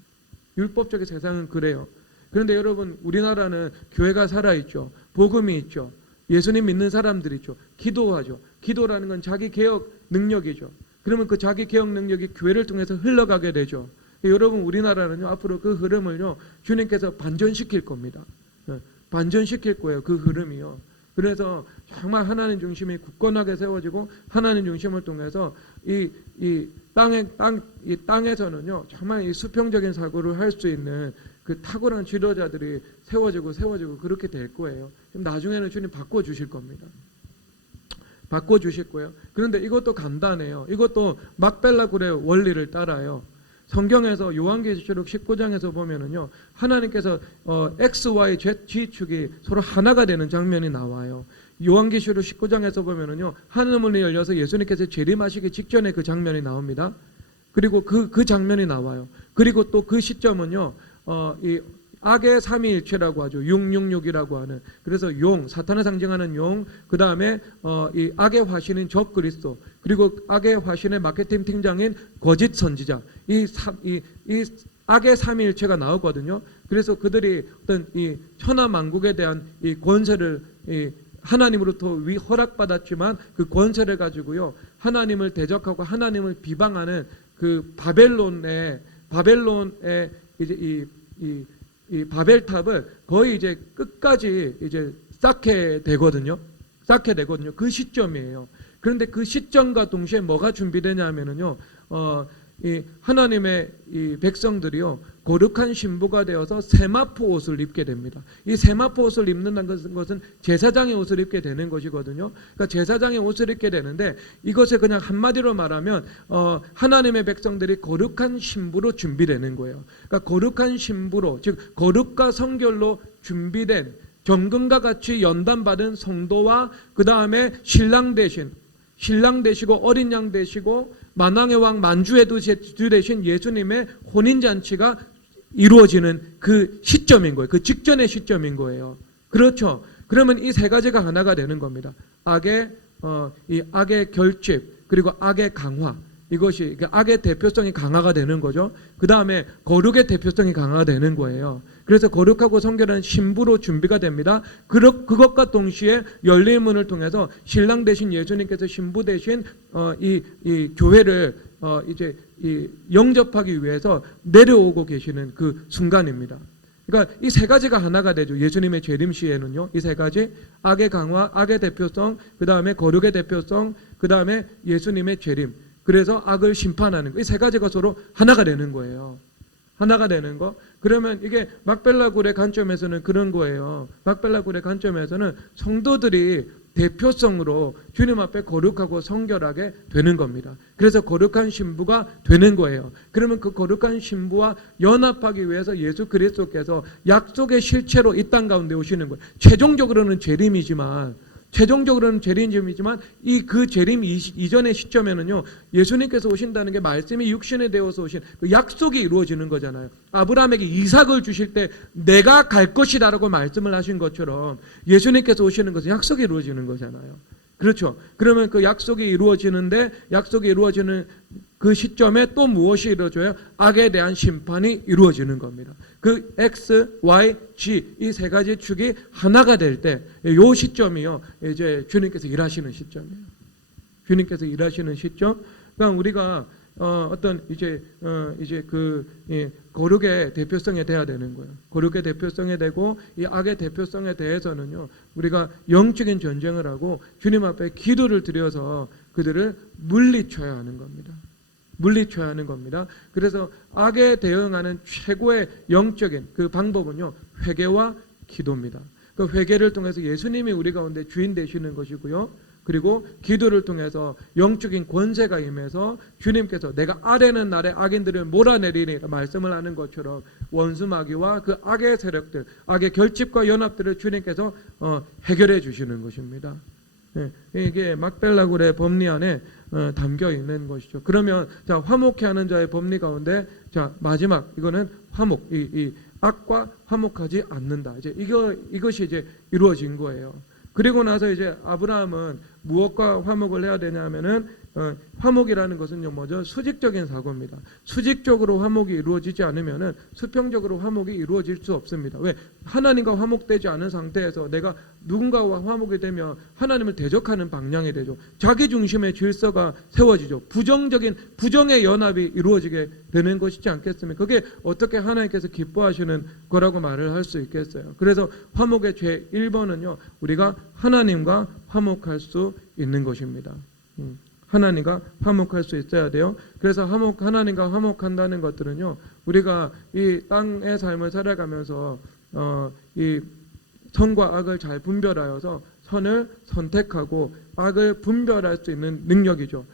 율법적인 세상은 그래요. 그런데 여러분 우리나라는 교회가 살아있죠. 복음이 있죠. 예수님 믿는 사람들이 있죠. 기도하죠. 기도라는 건 자기개혁 능력이죠. 그러면 그 자기개혁 능력이 교회를 통해서 흘러가게 되죠. 여러분 우리나라는요 앞으로 그 흐름을요 주님께서 반전시킬 겁니다. 반전시킬 거예요. 그 흐름이요. 그래서 정말 하나님 중심이 굳건하게 세워지고 하나님 중심을 통해서 이 땅에서는요 정말 이 수평적인 사고를 할 수 있는 그 탁월한 지도자들이 세워지고 그렇게 될 거예요. 나중에는 주님 바꿔주실 겁니다. 바꿔주실 거예요. 그런데 이것도 간단해요. 이것도 막벨라굴의 원리를 따라요. 성경에서 요한계시록 19장에서 보면은요 하나님께서 X, Y, Z, G축이 서로 하나가 되는 장면이 나와요. 요한계시록 19장에서 보면은요 하늘문이 열려서 예수님께서 재림하시기 직전에 그 장면이 나옵니다. 그리고 그 장면이 나와요. 그리고 또 그 시점은요, 이 악의 삼위일체라고 하죠. 666이라고 하는. 그래서 용, 사탄을 상징하는 용, 그 다음에 이 악의 화신인 적그리스도, 그리고 악의 화신의 마케팅 팀장인 거짓 선지자, 이 악의 삼위일체가 나오거든요. 그래서 그들이 어떤 이 천하만국에 대한 이 권세를 하나님으로부터 허락받았지만 그 권세를 가지고요, 하나님을 대적하고 하나님을 비방하는 그 바벨론의 이제 이 바벨탑을 거의 이제 끝까지 이제 쌓게 되거든요. 그 시점이에요. 그런데 그 시점과 동시에 뭐가 준비되냐면은요, 이 하나님의 이 백성들이요, 거룩한 신부가 되어서 세마포 옷을 입게 됩니다. 이 세마포 옷을 입는다는 것은 제사장의 옷을 입게 되는 것이거든요. 그러니까 제사장의 옷을 입게 되는데, 이것을 그냥 한마디로 말하면 하나님의 백성들이 거룩한 신부로 준비되는 거예요. 그러니까 거룩한 신부로, 즉 거룩과 성결로 준비된, 정금과 같이 연단받은 성도와 그 다음에 신랑 되시고 어린 양 되시고 만왕의 왕 만주의 주 되신 예수님의 혼인잔치가 이루어지는 그 시점인 거예요. 그 직전의 시점인 거예요. 그렇죠. 그러면 이 세 가지가 하나가 되는 겁니다. 이 악의 결집, 그리고 악의 강화, 이것이 악의 대표성이 강화가 되는 거죠. 그 다음에 거룩의 대표성이 강화가 되는 거예요. 그래서 거룩하고 성결한 신부로 준비가 됩니다. 그것과 동시에 열린 문을 통해서 신랑 대신 예수님께서 신부 대신 이 교회를 이제 영접하기 위해서 내려오고 계시는 그 순간입니다. 그러니까 이 세 가지가 하나가 되죠. 예수님의 재림 시에는요, 이 세 가지, 악의 강화, 악의 대표성, 그 다음에 거룩의 대표성, 그 다음에 예수님의 재림. 그래서 악을 심판하는 거, 이 세 가지가 서로 하나가 되는 거예요. 하나가 되는 거. 그러면 이게 막벨라굴의 관점에서는 그런 거예요. 막벨라굴의 관점에서는 성도들이 대표성으로 주님 앞에 거룩하고 성결하게 되는 겁니다. 그래서 거룩한 신부가 되는 거예요. 그러면 그 거룩한 신부와 연합하기 위해서 예수 그리스도께서 약속의 실체로 이 땅 가운데 오시는 거예요. 최종적으로는 재림이지만 그 재림 이전의 시점에는요, 예수님께서 오신다는 게 말씀이 육신에 되어서 오신 그 약속이 이루어지는 거잖아요. 아브라함에게 이삭을 주실 때 내가 갈 것이다라고 말씀을 하신 것처럼 예수님께서 오시는 것은 약속이 이루어지는 거잖아요. 그렇죠. 그러면 그 약속이 이루어지는 그 시점에 또 무엇이 이루어져요? 악에 대한 심판이 이루어지는 겁니다. 그 X, Y, G 이 세 가지 축이 하나가 될 때, 이 시점이요, 이제 주님께서 일하시는 시점이에요. 주님께서 일하시는 시점. 그러니까 우리가 이제 거룩의 대표성에 대해야 되는 거예요. 거룩의 대표성에 되고 이 악의 대표성에 대해서는요, 우리가 영적인 전쟁을 하고 주님 앞에 기도를 드려서 그들을 물리쳐야 하는 겁니다. 물리쳐야 하는 겁니다. 그래서 악에 대응하는 최고의 영적인 그 방법은요, 회개와 기도입니다. 그 회개를 통해서 예수님이 우리 가운데 주인 되시는 것이고요. 그리고 기도를 통해서 영적인 권세가 임해서 주님께서 내가 아래는 나의 악인들을 몰아내리니 말씀을 하는 것처럼 원수 마귀와 그 악의 세력들, 악의 결집과 연합들을 주님께서 해결해 주시는 것입니다. 이게 막벨라굴의 법리 안에 담겨 있는 것이죠. 그러면 자, 화목해 하는 자의 법리 가운데 자, 마지막 이거는 화목, 이 악과 화목하지 않는다. 이제 이것이 이제 이루어진 거예요. 그리고 나서 이제 아브라함은 무엇과 화목을 해야 되냐면은 화목이라는 것은요, 뭐죠? 수직적인 사고입니다. 수직적으로 화목이 이루어지지 않으면은 수평적으로 화목이 이루어질 수 없습니다. 왜? 하나님과 화목되지 않은 상태에서 내가 누군가와 화목이 되면 하나님을 대적하는 방향이 되죠. 자기 중심의 질서가 세워지죠. 부정의 연합이 이루어지게 되는 것이지 않겠습니까? 그게 어떻게 하나님께서 기뻐하시는 거라고 말을 할 수 있겠어요. 그래서 화목의 죄 1번은요, 우리가 하나님과 화목할 수 있는 것입니다. 하나님과 화목할 수 있어야 돼요. 그래서 하나님과 화목한다는 것들은요, 우리가 이 땅의 삶을 살아가면서 이 선과 악을 잘 분별하여서 선을 선택하고 악을 분별할 수 있는 능력이죠.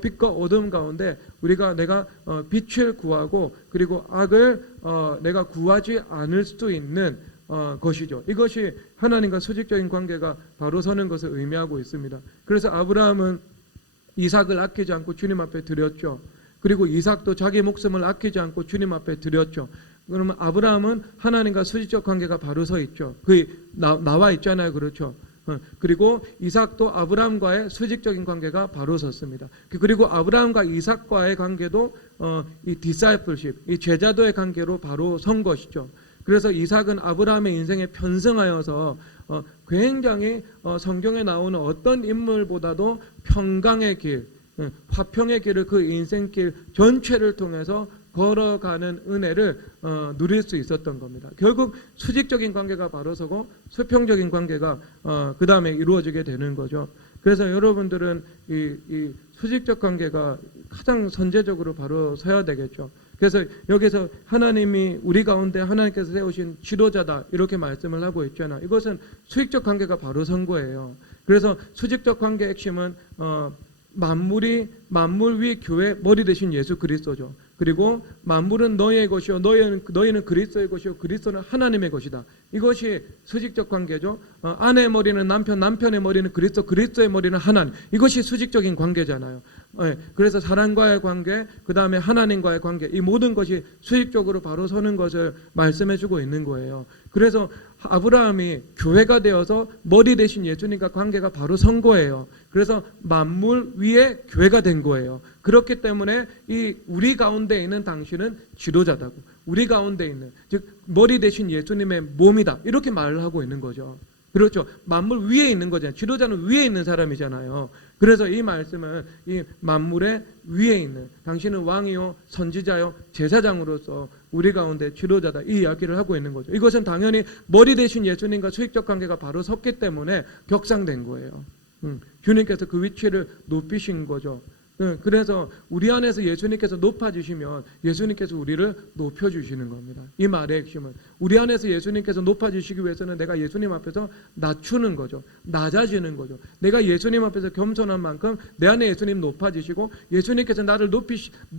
빛과 어둠 가운데 내가 빛을 구하고 그리고 악을 내가 구하지 않을 수 있는 것이죠. 이것이 하나님과 수직적인 관계가 바로 서는 것을 의미하고 있습니다. 그래서 아브라함은 이삭을 아끼지 않고 주님 앞에 드렸죠. 그리고 이삭도 자기 목숨을 아끼지 않고 주님 앞에 드렸죠. 그러면 아브라함은 하나님과 수직적 관계가 바로 서 있죠. 나와 있잖아요. 그렇죠. 그리고 이삭도 아브라함과의 수직적인 관계가 바로 섰습니다. 그리고 아브라함과 이삭과의 관계도 이 discipleship, 이 제자도의 관계로 바로 선 것이죠. 그래서 이삭은 아브라함의 인생에 편승하여서 굉장히 성경에 나오는 어떤 인물보다도 평강의 길, 화평의 길을 그 인생길 전체를 통해서 걸어가는 은혜를 누릴 수 있었던 겁니다. 결국 수직적인 관계가 바로 서고 수평적인 관계가 그 다음에 이루어지게 되는 거죠. 그래서 여러분들은 이 수직적 관계가 가장 선제적으로 바로 서야 되겠죠. 그래서 여기서 하나님이 우리 가운데 하나님께서 세우신 지도자다 이렇게 말씀을 하고 있잖아요. 이것은 수직적 관계가 바로 선 거예요. 그래서 수직적 관계의 핵심은 만물 위 교회 머리 대신 예수 그리스도죠. 그리고 만물은 너희의 것이요 너희는 그리스도의 것이요 그리스도는 하나님의 것이다. 이것이 수직적 관계죠. 아내의 머리는 남편, 남편의 머리는 그리스도, 그리스도의 머리는 하나님. 이것이 수직적인 관계잖아요. 그래서 사람과의 관계, 그 다음에 하나님과의 관계, 이 모든 것이 수직적으로 바로 서는 것을 말씀해주고 있는 거예요. 그래서 아브라함이 교회가 되어서 머리 대신 예수님과 관계가 바로 선 거예요. 그래서 만물 위에 교회가 된 거예요. 그렇기 때문에 이 우리 가운데 있는 당신은 지도자다고, 우리 가운데 있는, 즉 머리 대신 예수님의 몸이다 이렇게 말을 하고 있는 거죠. 그렇죠. 만물 위에 있는 거잖아요. 지도자는 위에 있는 사람이잖아요. 그래서 이 말씀은 이 만물의 위에 있는 당신은 왕이요 선지자요 제사장으로서 우리 가운데 지도자다 이 이야기를 하고 있는 거죠. 이것은 당연히 머리 대신 예수님과 수직적 관계가 바로 섰기 때문에 격상된 거예요. 주님께서 그 위치를 높이신 거죠. 그래서 우리 안에서 예수님께서 높아지시면 예수님께서 우리를 높여주시는 겁니다. 이 말의 핵심은 우리 안에서 예수님께서 높아지시기 위해서는 내가 예수님 앞에서 낮추는 거죠. 낮아지는 거죠. 내가 예수님 앞에서 겸손한 만큼 내 안에 예수님 높아지시고 예수님께서 나를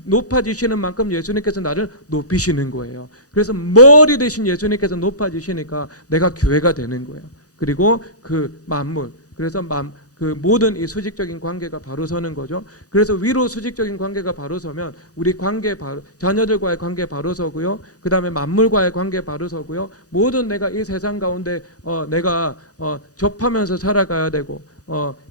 높아지시는 만큼 예수님께서 나를 높이시는 거예요. 그래서 머리 대신 예수님께서 높아지시니까 내가 교회가 되는 거예요. 그리고 그 만물, 그래서 그 모든 이 수직적인 관계가 바로 서는 거죠. 그래서 위로 수직적인 관계가 바로 서면 우리 관계 자녀들과의 관계 바로 서고요. 그 다음에 만물과의 관계 바로 서고요. 모든 내가 이 세상 가운데 내가 접하면서 살아가야 되고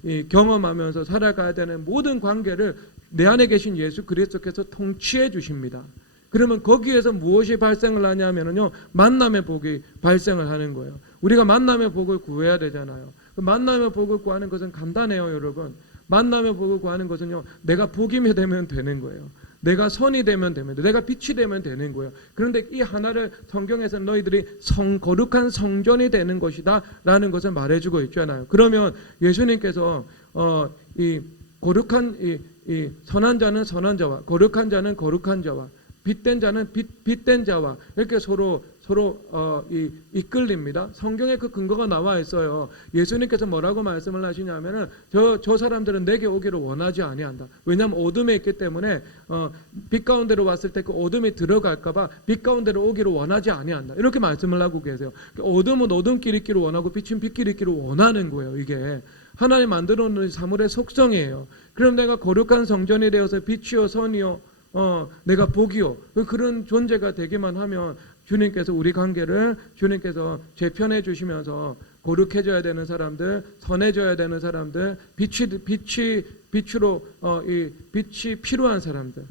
이 경험하면서 살아가야 되는 모든 관계를 내 안에 계신 예수 그리스도께서 통치해 주십니다. 그러면 거기에서 무엇이 발생을 하냐면요, 만남의 복이 발생을 하는 거예요. 우리가 만남의 복을 구해야 되잖아요. 그 만남의 복을 구하는 것은 간단해요, 여러분. 만남의 복을 구하는 것은요, 내가 복이며 되면 되는 거예요. 내가 선이 되면 되면 내가 빛이 되면 되는 거예요. 그런데 이 하나를 성경에서 너희들이 거룩한 성전이 되는 것이다 라는 것을 말해주고 있잖아요. 그러면 예수님께서 이 거룩한 이 선한 자는 선한 자와 거룩한 자는 거룩한 자와 빛된 자는 빛된 자와 이렇게 서로 이끌립니다. 성경에 그 근거가 나와 있어요. 예수님께서 뭐라고 말씀을 하시냐면은 저 사람들은 내게 오기를 원하지 아니한다. 왜냐하면 어둠에 있기 때문에 빛 가운데로 왔을 때 그 어둠이 들어갈까봐 빛 가운데로 오기를 원하지 아니한다. 이렇게 말씀을 하고 계세요. 어둠은 어둠끼리 있기를 원하고 빛은 빛끼리 있기를 원하는 거예요. 이게 하나님 만들어 놓은 사물의 속성이에요. 그럼 내가 거룩한 성전이 되어서 빛이요 선이요 내가 복이요 그런 존재가 되기만 하면 주님께서 우리 관계를 주님께서 재편해 주시면서 거룩해져야 되는 사람들, 선해져야 되는 사람들, 빛으로 이 빛이 필요한 사람들,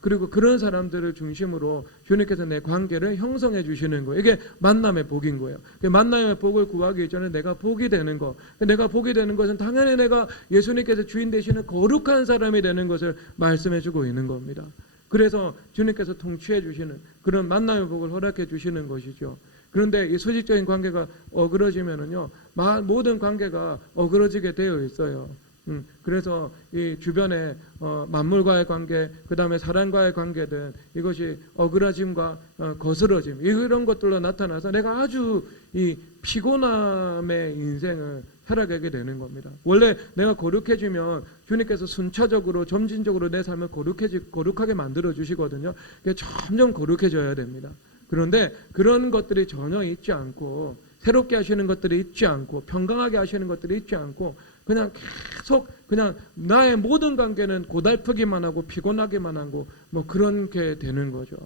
그리고 그런 사람들을 중심으로 주님께서 내 관계를 형성해 주시는 거예요. 이게 만남의 복인 거예요. 만남의 복을 구하기 전에 내가 복이 되는 거, 내가 복이 되는 것은 당연히 내가 예수님께서 주인 되시는 거룩한 사람이 되는 것을 말씀해 주고 있는 겁니다. 그래서 주님께서 통치해 주시는 그런 만남의 복을 허락해 주시는 것이죠. 그런데 이 수직적인 관계가 어그러지면은요, 모든 관계가 어그러지게 되어 있어요. 그래서 이 주변에 만물과의 관계, 그 다음에 사람과의 관계든 이것이 어그러짐과 거스러짐 이런 것들로 나타나서 내가 아주 이 피곤함의 인생을 살아가게 되는 겁니다. 원래 내가 거룩해지면 주님께서 순차적으로 점진적으로 내 삶을 거룩하게 만들어 주시거든요. 점점 거룩해져야 됩니다. 그런데 그런 것들이 전혀 있지 않고 새롭게 하시는 것들이 있지 않고 평강하게 하시는 것들이 있지 않고 그냥 계속 그냥 나의 모든 관계는 고달프기만 하고 피곤하기만 하고 뭐 그렇게 되는 거죠.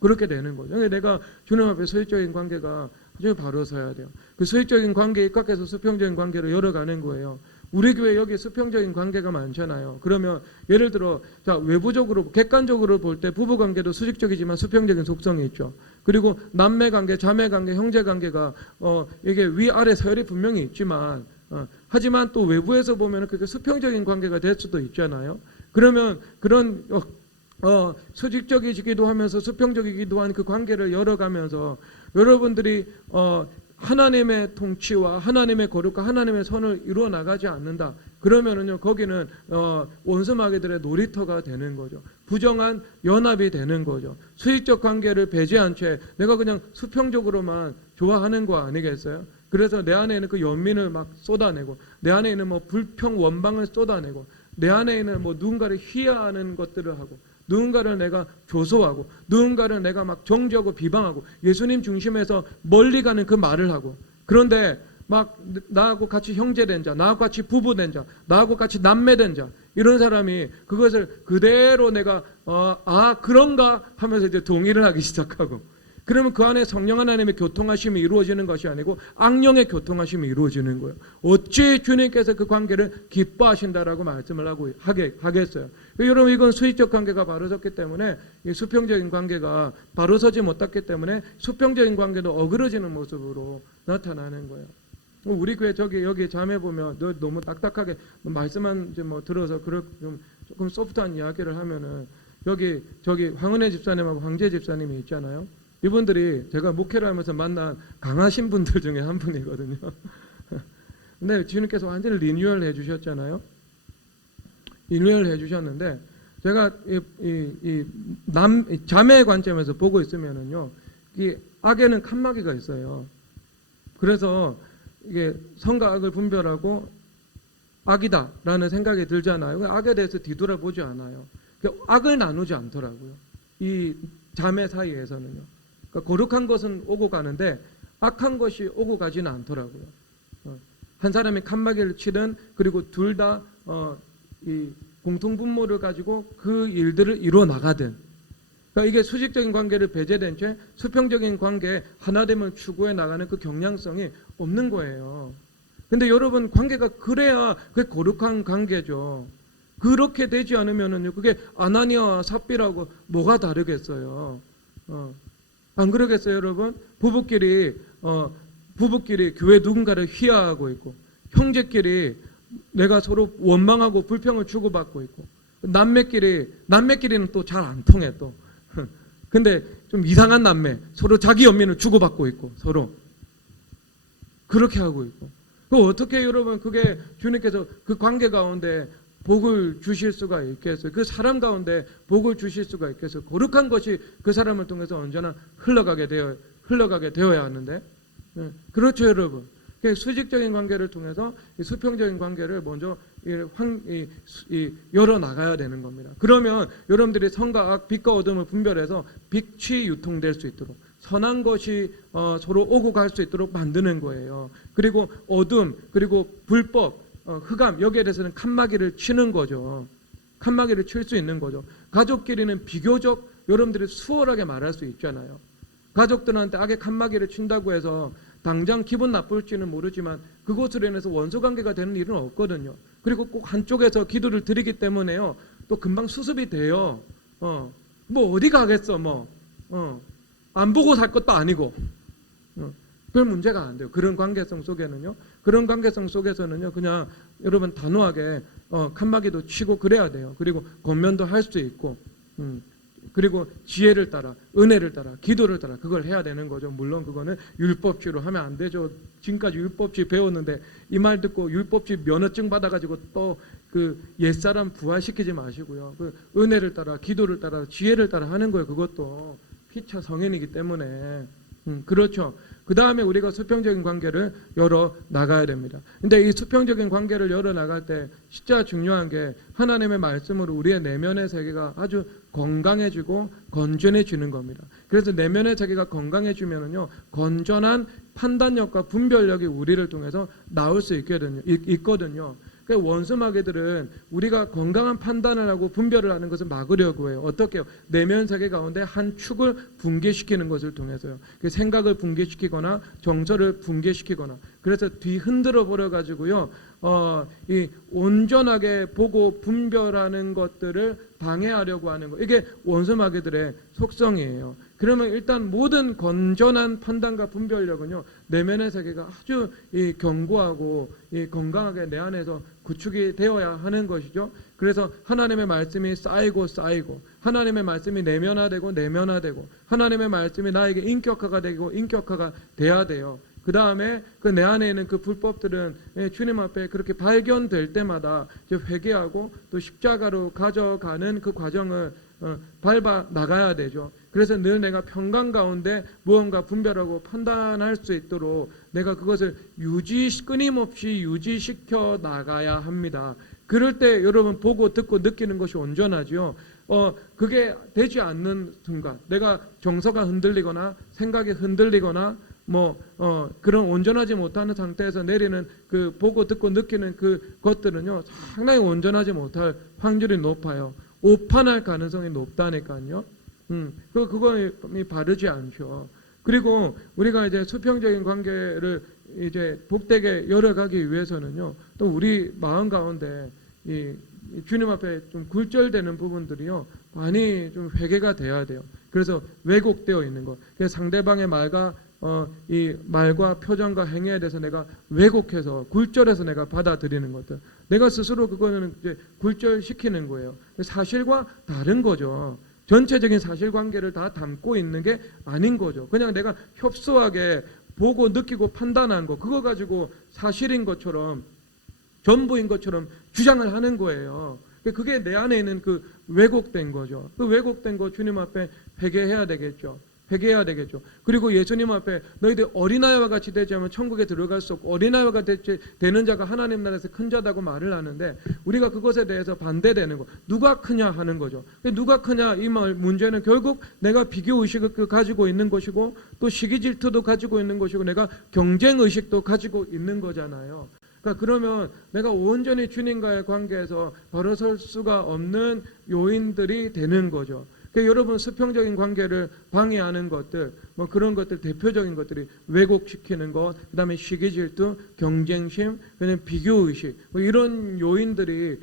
그렇게 되는 거죠. 그러니까 내가 주님 앞에 수익적인 관계가 아주 바로 서야 돼요. 그 수익적인 관계에 입각해서 수평적인 관계로 열어가는 거예요. 우리 교회 여기 수평적인 관계가 많잖아요. 그러면 예를 들어 자 외부적으로 객관적으로 볼 때 부부 관계도 수직적이지만 수평적인 속성이 있죠. 그리고 남매 관계, 자매 관계, 형제 관계가 이게 위아래 서열이 분명히 있지만 하지만 또 외부에서 보면은 그게 수평적인 관계가 될 수도 있잖아요. 그러면 그런 수직적이기도 하면서 수평적이기도 한 그 관계를 열어가면서 여러분들이 하나님의 통치와 하나님의 거룩과 하나님의 선을 이루어 나가지 않는다. 그러면은요 거기는 원수마귀들의 놀이터가 되는 거죠. 부정한 연합이 되는 거죠. 수익적 관계를 배제한 채 내가 그냥 수평적으로만 좋아하는 거 아니겠어요? 그래서 내 안에 있는 그 연민을 막 쏟아내고 내 안에 있는 뭐 불평 원방을 쏟아내고 내 안에 있는 뭐 누군가를 희화하는 것들을 하고 누군가를 내가 조소하고 누군가를 내가 막 정죄하고 비방하고 예수님 중심에서 멀리 가는 그 말을 하고 그런데 막 나하고 같이 형제된 자, 나하고 같이 부부된 자, 나하고 같이 남매된 자 이런 사람이 그것을 그대로 내가 그런가 하면서 이제 동의를 하기 시작하고 그러면 그 안에 성령 하나님의 교통하심이 이루어지는 것이 아니고 악령의 교통하심이 이루어지는 거예요. 어찌 주님께서 그 관계를 기뻐하신다라고 말씀을 하겠어요. 여러분 이건 수익적 관계가 바로 섰기 때문에 수평적인 관계가 바로 서지 못했기 때문에 수평적인 관계도 어그러지는 모습으로 나타나는 거예요. 우리 교회 여기 자매 보면 너무 딱딱하게 말씀만 이제 뭐 들어서 좀 조금 소프트한 이야기를 하면은 저기 황은혜 집사님하고 황재 집사님이 있잖아요. 이분들이 제가 목회를 하면서 만난 강하신 분들 중에 한 분이거든요. 근데 주님께서 완전히 리뉴얼 해주셨잖아요. 리뉴얼 해주셨는데 제가 자매의 관점에서 보고 있으면은요, 이 악에는 칸막이가 있어요. 그래서 이게 선과 악을 분별하고 악이다라는 생각이 들잖아요. 악에 대해서 뒤돌아보지 않아요. 악을 나누지 않더라고요. 이 자매 사이에서는요. 그러니까 거룩한 것은 오고 가는데 악한 것이 오고 가지는 않더라고요. 한 사람이 칸막이를 치든 그리고 둘 다 이 공통분모를 가지고 그 일들을 이루어 나가든 그러니까 이게 수직적인 관계를 배제된 채 수평적인 관계에 하나됨을 추구해 나가는 그 경향성이 없는 거예요. 근데 여러분 관계가 그래야 그게 거룩한 관계죠. 그렇게 되지 않으면은요 그게 아나니아와 삽비라고 뭐가 다르겠어요. 안 그러겠어요, 여러분? 부부끼리 교회 누군가를 희화하고 있고, 형제끼리 내가 서로 원망하고 불평을 주고받고 있고, 남매끼리는 또 잘 안 통해 또. 근데 좀 이상한 남매, 서로 자기 연민을 주고받고 있고, 서로 그렇게 하고 있고. 그 어떻게 여러분 그게 주님께서 그 관계 가운데 복을 주실 수가 있겠어요? 그 사람 가운데 복을 주실 수가 있겠어요? 거룩한 것이 그 사람을 통해서 언제나 흘러가게 되어야 하는데, 그렇죠, 여러분. 수직적인 관계를 통해서 수평적인 관계를 먼저 열어 나가야 되는 겁니다. 그러면 여러분들이 선과 악, 빛과 어둠을 분별해서 빛이 유통될 수 있도록 선한 것이 서로 오고 갈 수 있도록 만드는 거예요. 그리고 어둠, 그리고 불법, 흑암 여기에 대해서는 칸막이를 치는 거죠. 칸막이를 칠 수 있는 거죠. 가족끼리는 비교적 여러분들이 수월하게 말할 수 있잖아요. 가족들한테 악의 칸막이를 친다고 해서 당장 기분 나쁠지는 모르지만 그것으로 인해서 원수관계가 되는 일은 없거든요. 그리고 꼭 한쪽에서 기도를 드리기 때문에요. 또 금방 수습이 돼요. 뭐 어디 가겠어 안 보고 살 것도 아니고. 별 문제가 안 돼요. 그런 관계성 속에는요. 그런 관계성 속에서는요. 그냥 여러분 단호하게 칸막이도 치고 그래야 돼요. 그리고 권면도 할 수 있고 그리고 지혜를 따라 은혜를 따라 기도를 따라 그걸 해야 되는 거죠. 물론 그거는 율법주의로 하면 안 되죠. 지금까지 율법주의 배웠는데 이 말 듣고 율법주의 면허증 받아가지고 또 그 옛사람 부활시키지 마시고요. 그 은혜를 따라 기도를 따라 지혜를 따라 하는 거예요. 그것도 피차 성인이기 때문에 그렇죠. 그 다음에 우리가 수평적인 관계를 열어 나가야 됩니다. 근데 이 수평적인 관계를 열어 나갈 때 진짜 중요한 게 하나님의 말씀으로 우리의 내면의 세계가 아주 건강해지고 건전해지는 겁니다. 그래서 내면의 세계가 건강해지면은요, 건전한 판단력과 분별력이 우리를 통해서 나올 수 있거든요. 그러니까 원수 마귀들은 우리가 건강한 판단을 하고 분별을 하는 것을 막으려고 해요. 어떻게 해요? 내면 세계 가운데 한 축을 붕괴시키는 것을 통해서요. 그 생각을 붕괴시키거나 정서를 붕괴시키거나, 그래서 뒤 흔들어 버려 가지고요. 이 온전하게 보고 분별하는 것들을 방해하려고 하는 거. 이게 원수 마귀들의 속성이에요. 그러면 일단 모든 건전한 판단과 분별력은요, 내면의 세계가 아주 견고하고 건강하게 내 안에서 구축이 되어야 하는 것이죠. 그래서 하나님의 말씀이 쌓이고 하나님의 말씀이 내면화되고 하나님의 말씀이 나에게 인격화가 되고 인격화가 돼야 돼요. 그 다음에 그 내 안에 있는 그 불법들은 주님 앞에 그렇게 발견될 때마다 회개하고 또 십자가로 가져가는 그 과정을 밟아 나가야 되죠. 그래서 늘 내가 평강 가운데 무언가 분별하고 판단할 수 있도록 내가 그것을 끊임없이 유지시켜 나가야 합니다. 그럴 때 여러분 보고 듣고 느끼는 것이 온전하죠. 그게 되지 않는 순간, 내가 정서가 흔들리거나 생각이 흔들리거나 그런 온전하지 못하는 상태에서 내리는 그 보고 듣고 느끼는 그 것들은요, 상당히 온전하지 못할 확률이 높아요. 오판할 가능성이 높다니까요. 그거이 바르지 않죠. 그리고 우리가 이제 수평적인 관계를 이제 복되게 열어가기 위해서는요, 또 우리 마음 가운데 이 주님 앞에 좀 굴절되는 부분들이요, 많이 좀 회개가 돼야 돼요. 그래서 왜곡되어 있는 것, 상대방의 이 말과 표정과 행위에 대해서 내가 왜곡해서 굴절해서 내가 받아들이는 것들, 내가 스스로 그거는 이제 굴절시키는 거예요. 사실과 다른 거죠. 전체적인 사실관계를 다 담고 있는 게 아닌 거죠. 그냥 내가 협소하게 보고 느끼고 판단한 거, 그거 가지고 사실인 것처럼 전부인 것처럼 주장을 하는 거예요. 그게 내 안에 있는 그 왜곡된 거죠. 그 왜곡된 거 주님 앞에 회개해야 되겠죠. 그리고 예수님 앞에 너희들 어린아이와 같이 되지 않으면 천국에 들어갈 수 없고, 어린아이와 되는 자가 하나님 나라에서 큰 자다고 말을 하는데, 우리가 그것에 대해서 반대되는 거, 누가 크냐 하는 거죠. 누가 크냐 이 말 문제는 결국 내가 비교의식을 가지고 있는 것이고, 또 시기질투도 가지고 있는 것이고, 내가 경쟁의식도 가지고 있는 거잖아요. 그러면 내가 온전히 주님과의 관계에서 걸어설 수가 없는 요인들이 되는 거죠. 여러분, 수평적인 관계를 방해하는 것들, 그런 것들, 대표적인 것들이 왜곡시키는 것, 그 다음에 시기질투, 경쟁심, 그다음에 비교의식, 이런 요인들이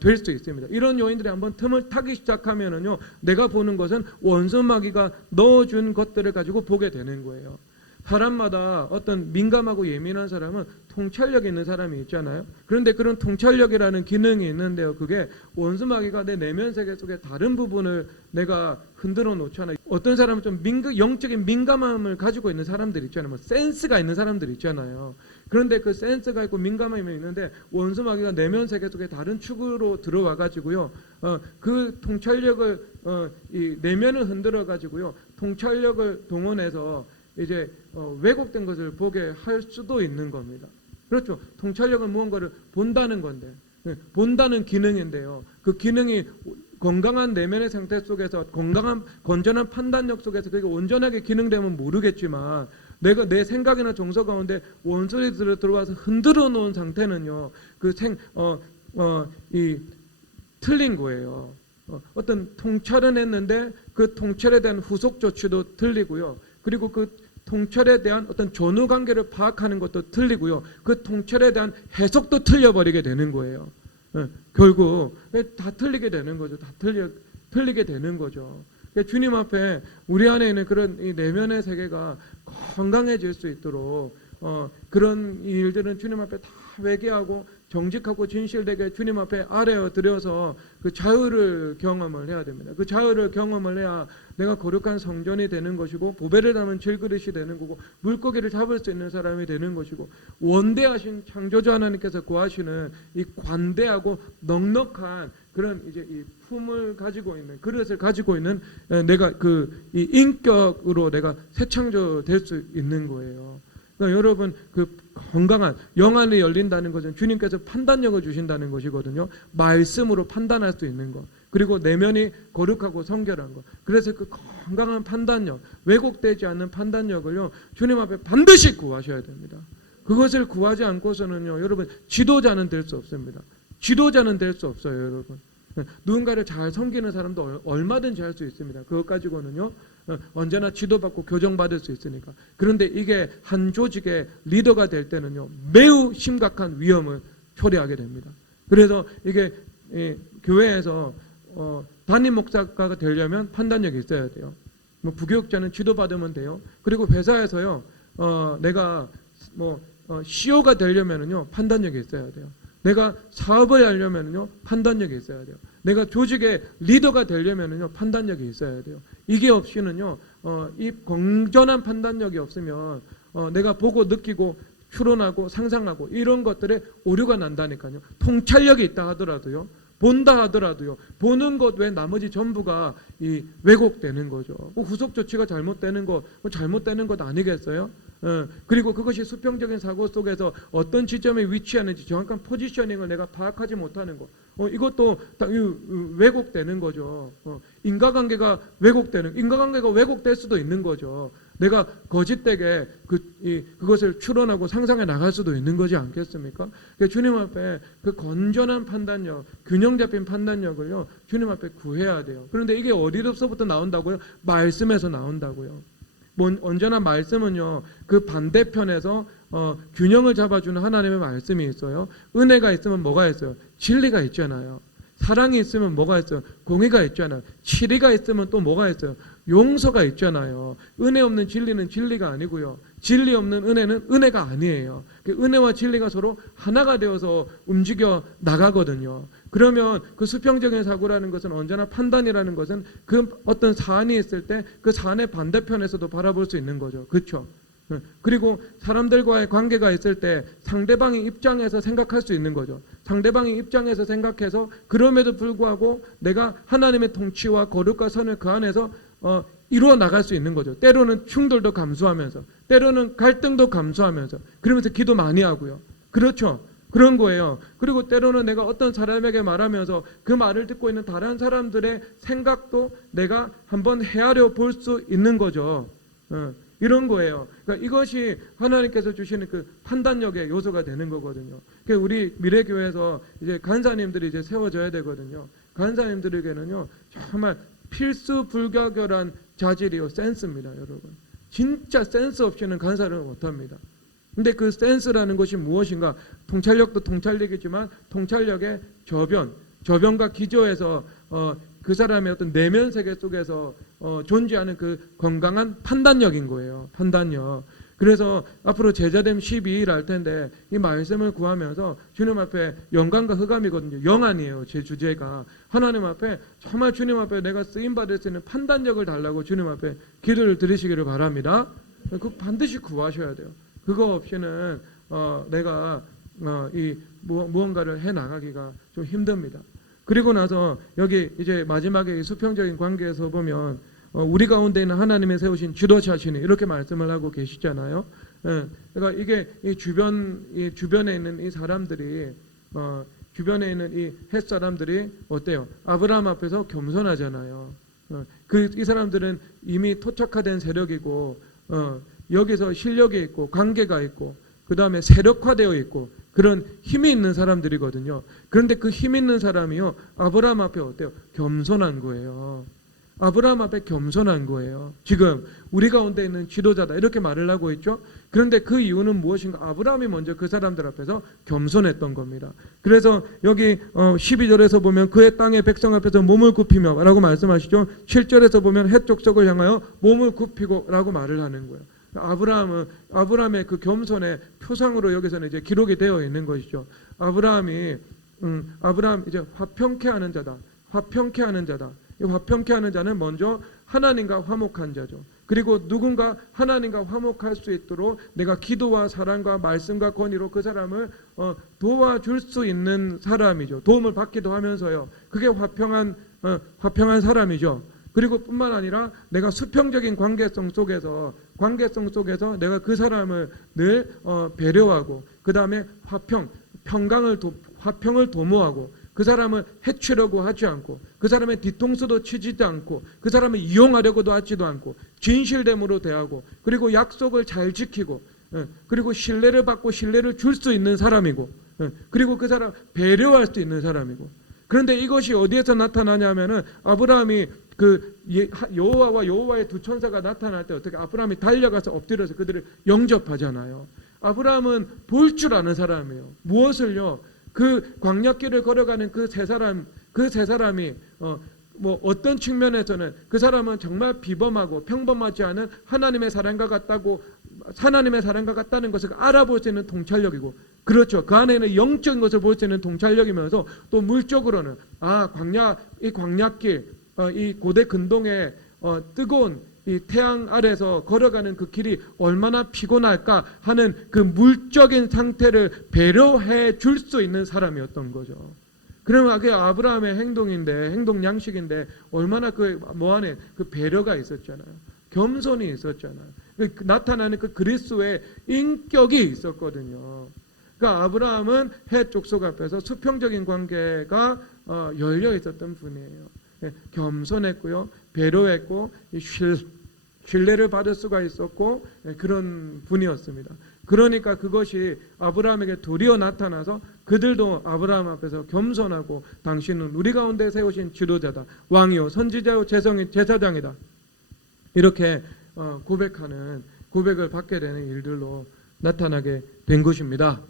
될 수 있습니다. 이런 요인들이 한번 틈을 타기 시작하면은요, 내가 보는 것은 원수 마귀가 넣어준 것들을 가지고 보게 되는 거예요. 사람마다 어떤 민감하고 예민한 사람은 통찰력이 있는 사람이 있잖아요. 그런데 그런 통찰력이라는 기능이 있는데요, 그게 원수 마귀가 내 내면 세계 속에 다른 부분을 내가 흔들어 놓잖아요. 어떤 사람은 좀 영적인 민감함을 가지고 있는 사람들 있잖아요. 센스가 있는 사람들 있잖아요. 그런데 그 센스가 있고 민감함이 있는데 원수 마귀가 내면 세계 속에 다른 축으로 들어와 가지고요, 그 통찰력을 이 내면을 흔들어 가지고요, 통찰력을 동원해서 이제 왜곡된 것을 보게 할 수도 있는 겁니다. 그렇죠. 통찰력은 무언가를 본다는 건데, 본다는 기능인데요, 그 기능이 건강한 내면의 상태 속에서, 건강한 건전한 판단력 속에서 그게 온전하게 기능되면 모르겠지만, 내가 내 생각이나 정서 가운데 원소리들을 들어와서 흔들어 놓은 상태는요, 틀린 거예요. 어떤 통찰은 했는데 그 통찰에 대한 후속 조치도 틀리고요. 그리고 그 통찰에 대한 어떤 전후 관계를 파악하는 것도 틀리고요. 그 통찰에 대한 해석도 틀려버리게 되는 거예요. 결국 다 틀리게 되는 거죠. 틀리게 되는 거죠. 주님 앞에 우리 안에 있는 그런 이 내면의 세계가 건강해질 수 있도록 그런 일들은 주님 앞에 다 회개하고 정직하고 진실되게 주님 앞에 아뢰어 드려서 그 자유를 경험을 해야 됩니다. 그 자유를 경험을 해야 내가 거룩한 성전이 되는 것이고, 보배를 담은 질그릇이 되는 거고, 물고기를 잡을 수 있는 사람이 되는 것이고, 원대하신 창조주 하나님께서 구하시는 이 관대하고 넉넉한 그런 이제 이 품을 가지고 있는, 그릇을 가지고 있는 내가 이 인격으로 내가 새 창조 될 수 있는 거예요. 그러니까 여러분, 그 건강한 영안이 열린다는 것은 주님께서 판단력을 주신다는 것이거든요. 말씀으로 판단할 수 있는 것, 그리고 내면이 거룩하고 성결한 것. 그래서 그 건강한 판단력, 왜곡되지 않는 판단력을요, 주님 앞에 반드시 구하셔야 됩니다. 그것을 구하지 않고서는요, 여러분, 지도자는 될 수 없습니다. 지도자는 될 수 없어요, 여러분. 누군가를 잘 섬기는 사람도 얼마든지 할 수 있습니다. 그것 가지고는요, 언제나 지도받고 교정받을 수 있으니까. 그런데 이게 한 조직의 리더가 될 때는요, 매우 심각한 위험을 초래하게 됩니다. 그래서 이게 교회에서 담임 목사가 되려면 판단력이 있어야 돼요. 뭐 부교육자는 지도받으면 돼요. 그리고 회사에서요, 내가 CEO가 되려면은요, 판단력이 있어야 돼요. 내가 사업을 하려면요, 판단력이 있어야 돼요. 내가 조직의 리더가 되려면요, 판단력이 있어야 돼요. 이게 없이는요, 이 건전한 판단력이 없으면 내가 보고 느끼고 추론하고 상상하고 이런 것들에 오류가 난다니까요. 통찰력이 있다 하더라도요, 본다 하더라도요, 보는 것 외 나머지 전부가 이 왜곡되는 거죠. 후속 조치가 잘못되는 것 아니겠어요? 그리고 그것이 수평적인 사고 속에서 어떤 지점에 위치하는지 정확한 포지셔닝을 내가 파악하지 못하는 것, 이것도 왜곡되는 거죠. 인과관계가 왜곡될 수도 있는 거죠. 내가 거짓되게 그것을 추론하고 상상해 나갈 수도 있는 거지 않겠습니까? 주님 앞에 그 건전한 판단력, 균형 잡힌 판단력을요, 주님 앞에 구해야 돼요. 그런데 이게 어디서부터 나온다고요? 말씀에서 나온다고요. 언제나 말씀은요, 그 반대편에서 균형을 잡아주는 하나님의 말씀이 있어요. 은혜가 있으면 뭐가 있어요? 진리가 있잖아요. 사랑이 있으면 뭐가 있어요? 공의가 있잖아요. 치리가 있으면 또 뭐가 있어요? 용서가 있잖아요. 은혜 없는 진리는 진리가 아니고요, 진리 없는 은혜는 은혜가 아니에요. 은혜와 진리가 서로 하나가 되어서 움직여 나가거든요. 그러면 그 수평적인 사고라는 것은 언제나 판단이라는 것은 그 어떤 사안이 있을 때 그 사안의 반대편에서도 바라볼 수 있는 거죠. 그렇죠? 그리고 사람들과의 관계가 있을 때 상대방의 입장에서 생각할 수 있는 거죠. 상대방의 입장에서 생각해서 그럼에도 불구하고 내가 하나님의 통치와 거룩과 선을 그 안에서 이루어 나갈 수 있는 거죠. 때로는 충돌도 감수하면서, 때로는 갈등도 감수하면서, 그러면서 기도 많이 하고요. 그렇죠? 그런 거예요. 그리고 때로는 내가 어떤 사람에게 말하면서 그 말을 듣고 있는 다른 사람들의 생각도 내가 한번 헤아려 볼 수 있는 거죠. 이런 거예요. 그러니까 이것이 하나님께서 주시는 그 판단력의 요소가 되는 거거든요. 그러니까 우리 미래교회에서 이제 간사님들이 이제 세워져야 되거든요. 간사님들에게는요, 정말 필수 불가결한 자질이요, 센스입니다, 여러분. 진짜 센스 없이는 간사를 못합니다. 근데 그 센스라는 것이 무엇인가? 통찰력도 통찰력이지만 통찰력의 저변과 기저에서 그 사람의 어떤 내면 세계 속에서 존재하는 그 건강한 판단력인 거예요. 판단력. 그래서 앞으로 제자됨 12일 할 텐데 이 말씀을 구하면서 주님 앞에 영광과 흑암이거든요. 영안이에요, 제 주제가. 하나님 앞에 정말 주님 앞에 내가 쓰임 받을 수 있는 판단력을 달라고 주님 앞에 기도를 드리시기를 바랍니다. 그 반드시 구하셔야 돼요. 그거 없이는 내가 이 무언가를 해 나가기가 좀 힘듭니다. 그리고 나서 여기 이제 마지막에 수평적인 관계에서 보면 우리 가운데 있는 하나님의 세우신 지도자시니 이렇게 말씀을 하고 계시잖아요. 그러니까 이게 이 주변에 있는 이 사람들이 주변에 있는 이 햇 사람들이 어때요? 아브라함 앞에서 겸손하잖아요. 이 사람들은 이미 토착화된 세력이고 여기서 실력이 있고 관계가 있고 그 다음에 세력화되어 있고 그런 힘이 있는 사람들이거든요. 그런데 그 힘 있는 사람이요, 아브라함 앞에 어때요? 겸손한 거예요. 아브라함 앞에 겸손한 거예요. 지금 우리 가운데 있는 지도자다 이렇게 말을 하고 있죠. 그런데 그 이유는 무엇인가? 아브라함이 먼저 그 사람들 앞에서 겸손했던 겁니다. 그래서 여기 12절에서 보면 그의 땅의 백성 앞에서 몸을 굽히며 라고 말씀하시죠. 7절에서 보면 헷 족속을 향하여 몸을 굽히고 라고 말을 하는 거예요. 아브라함의 그 겸손의 표상으로 여기서는 이제 기록이 되어 있는 것이죠. 아브라함 이제 화평케 하는 자다. 화평케 하는 자다. 이 화평케 하는 자는 먼저 하나님과 화목한 자죠. 그리고 누군가 하나님과 화목할 수 있도록 내가 기도와 사랑과 말씀과 권위로 그 사람을 도와줄 수 있는 사람이죠. 도움을 받기도 하면서요. 그게 화평한 사람이죠. 그리고 뿐만 아니라 내가 수평적인 관계성 속에서 내가 그 사람을 늘 배려하고 그 다음에 화평을 도모하고 그 사람을 해치려고 하지 않고 그 사람의 뒤통수도 치지도 않고 그 사람을 이용하려고도 하지도 않고 진실됨으로 대하고 그리고 약속을 잘 지키고 그리고 신뢰를 받고 신뢰를 줄 수 있는 사람이고, 그리고 그 사람 배려할 수 있는 사람이고. 그런데 이것이 어디에서 나타나냐면은 아브라함이 그 여호와와 여호와의 두 천사가 나타날 때 어떻게 아브라함이 달려가서 엎드려서 그들을 영접하잖아요. 아브라함은 볼 줄 아는 사람이에요. 무엇을요? 그 광야길을 걸어가는 그 세 사람이 뭐 어떤 측면에서는 그 사람은 정말 비범하고 평범하지 않은 하나님의 사랑과 같다는 것을 알아볼 수 있는 통찰력이고, 그렇죠. 그 안에는 영적인 것을 볼 수 있는 통찰력이면서 또 물적으로는 이 광야길, 이 고대 근동의 뜨거운 이 태양 아래서 걸어가는 그 길이 얼마나 피곤할까 하는 그 물적인 상태를 배려해 줄 수 있는 사람이었던 거죠. 그러면 그게 아브라함의 행동 양식인데 얼마나 그 안에 그 배려가 있었잖아요. 겸손이 있었잖아요. 나타나는 그 그리스도의 인격이 있었거든요. 그러니까 아브라함은 해 족속 앞에서 수평적인 관계가 열려 있었던 분이에요. 겸손했고요, 배려했고, 신뢰를 받을 수가 있었고, 그런 분이었습니다. 그러니까 그것이 아브라함에게 도리어 나타나서 그들도 아브라함 앞에서 겸손하고, 당신은 우리 가운데 세우신 지도자다, 왕이요 선지자요 제사장이다, 이렇게 고백을 받게 되는 일들로 나타나게 된 것입니다.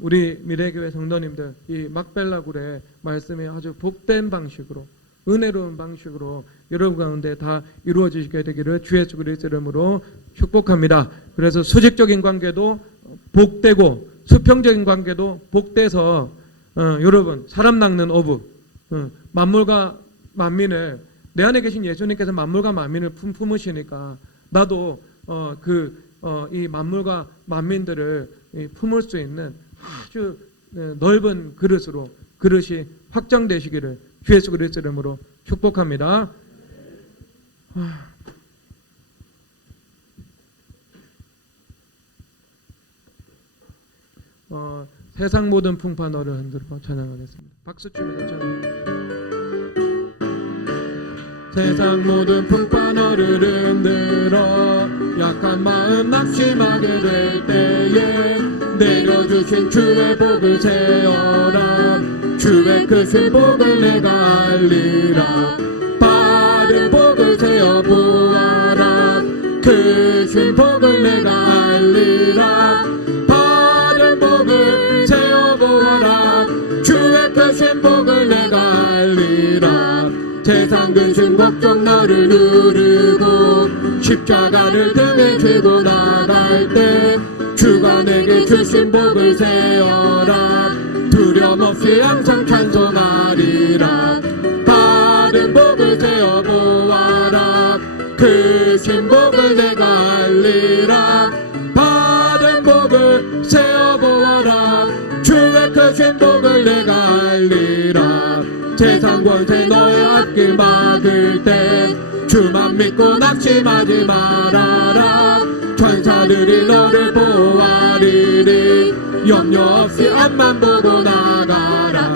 우리 미래교회 성도님들, 이 막벨라굴의 말씀이 아주 복된 방식으로, 은혜로운 방식으로 여러분 가운데 다 이루어지게 되기를 주 예수 그리스도 이름으로 축복합니다. 그래서 수직적인 관계도 복되고 수평적인 관계도 복돼서 여러분 사람 낚는 어부, 만물과 만민을, 내 안에 계신 예수님께서 만물과 만민을 품으시니까 나도 이 만물과 만민들을 품을 수 있는 아주 넓은 그릇이 확장되시기를 주 예수 그리스도 이름으로 축복합니다. 세상 모든 풍파 너를 흔들어 찬양하겠습니다. 박수 치면서 찬양. 세상 모든 풍파 너를 흔들어 약한 마음 낙심하게 될 때에 내려주신 주의 복을 세어라. 주의 크신 복을 내가 알리라. 바른 복을 세어 보아라. 크신 복을 내가 알리라. 바른 복을 세어 보아라. 주의 크신 복을 내가 알리라. 세상 근심 걱정 너를 누르고 십자가를 등에 지고 나갈 때 주가 내게 주신 복을 세어라. 두려움 없이 항상 찬송하리라. 바른 복을 세어 보아라. 크신 복을 내가 알리라. 바른 복을 세어 보아라. 주의 크신 복을 내가 알리라. 세상 권세 너의 앞길 막을 때 주만 믿고 낙심하지 말아라. 천사들이 너를 보호하리니 염려 없이 앞만 보고 나가라.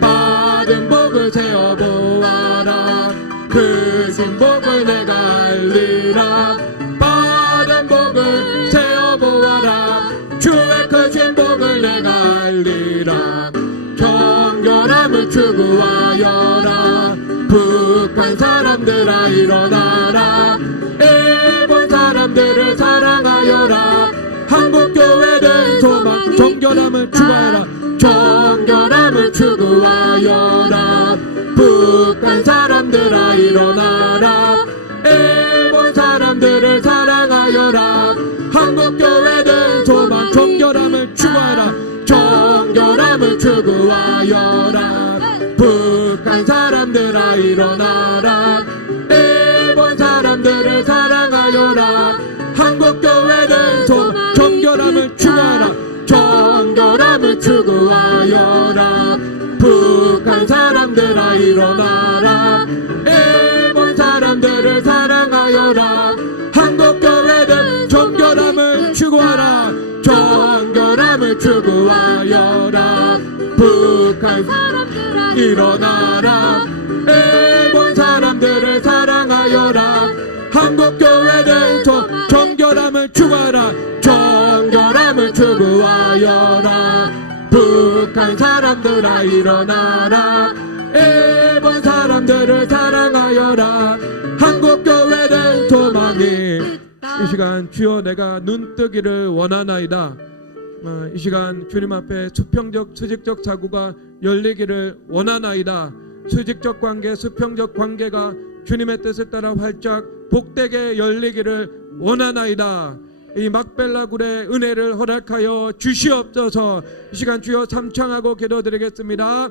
바른 복을 세어 보아라. 크신 복을 내가 알리라. 바른 복을 세어 보아라. 주의 크신 복을 내가 알리라. 정결함을 추구하여라. 북한 사람들아 일어나라. 일본 사람들을 사랑하여라. 한국교회된 소망 정결함을 추구하여라. 정결함을 추구하여라. 북한 사람들아 일어나라. 일본 사람들을 사랑하여라. 한국교회된 소망 정결함을 추구하여라. 정결함을 추구하여라. 북한 사람들아 일어나라. 일본 사람들을 사랑하여라. 한국교회는 정결함을 추구하라. 정결함을 추구하여라. 북한 사람들아 일어나라. 일본 사람들을 사랑하여라. 한국교회는 정결함을 추구하라. 정결함을 추구하여라. 북한 사람들아 일어나라. 일본 사람들을 사랑하여라. 한국교회는 정결함을 추구하라. 일어나여라. 북한 사람들아 일어나라. 일본 사람들을 사랑하여라. 한국교회는 도망이. 이 시간 주여 내가 눈뜨기를 원하나이다. 이 시간 주님 앞에 수평적 수직적 자구가 열리기를 원하나이다. 수직적 관계 수평적 관계가 주님의 뜻에 따라 활짝 복되게 열리기를 원하나이다. 이 막벨라 굴의 은혜를 허락하여 주시옵소서. 이 시간 주여 삼창하고 기도드리겠습니다.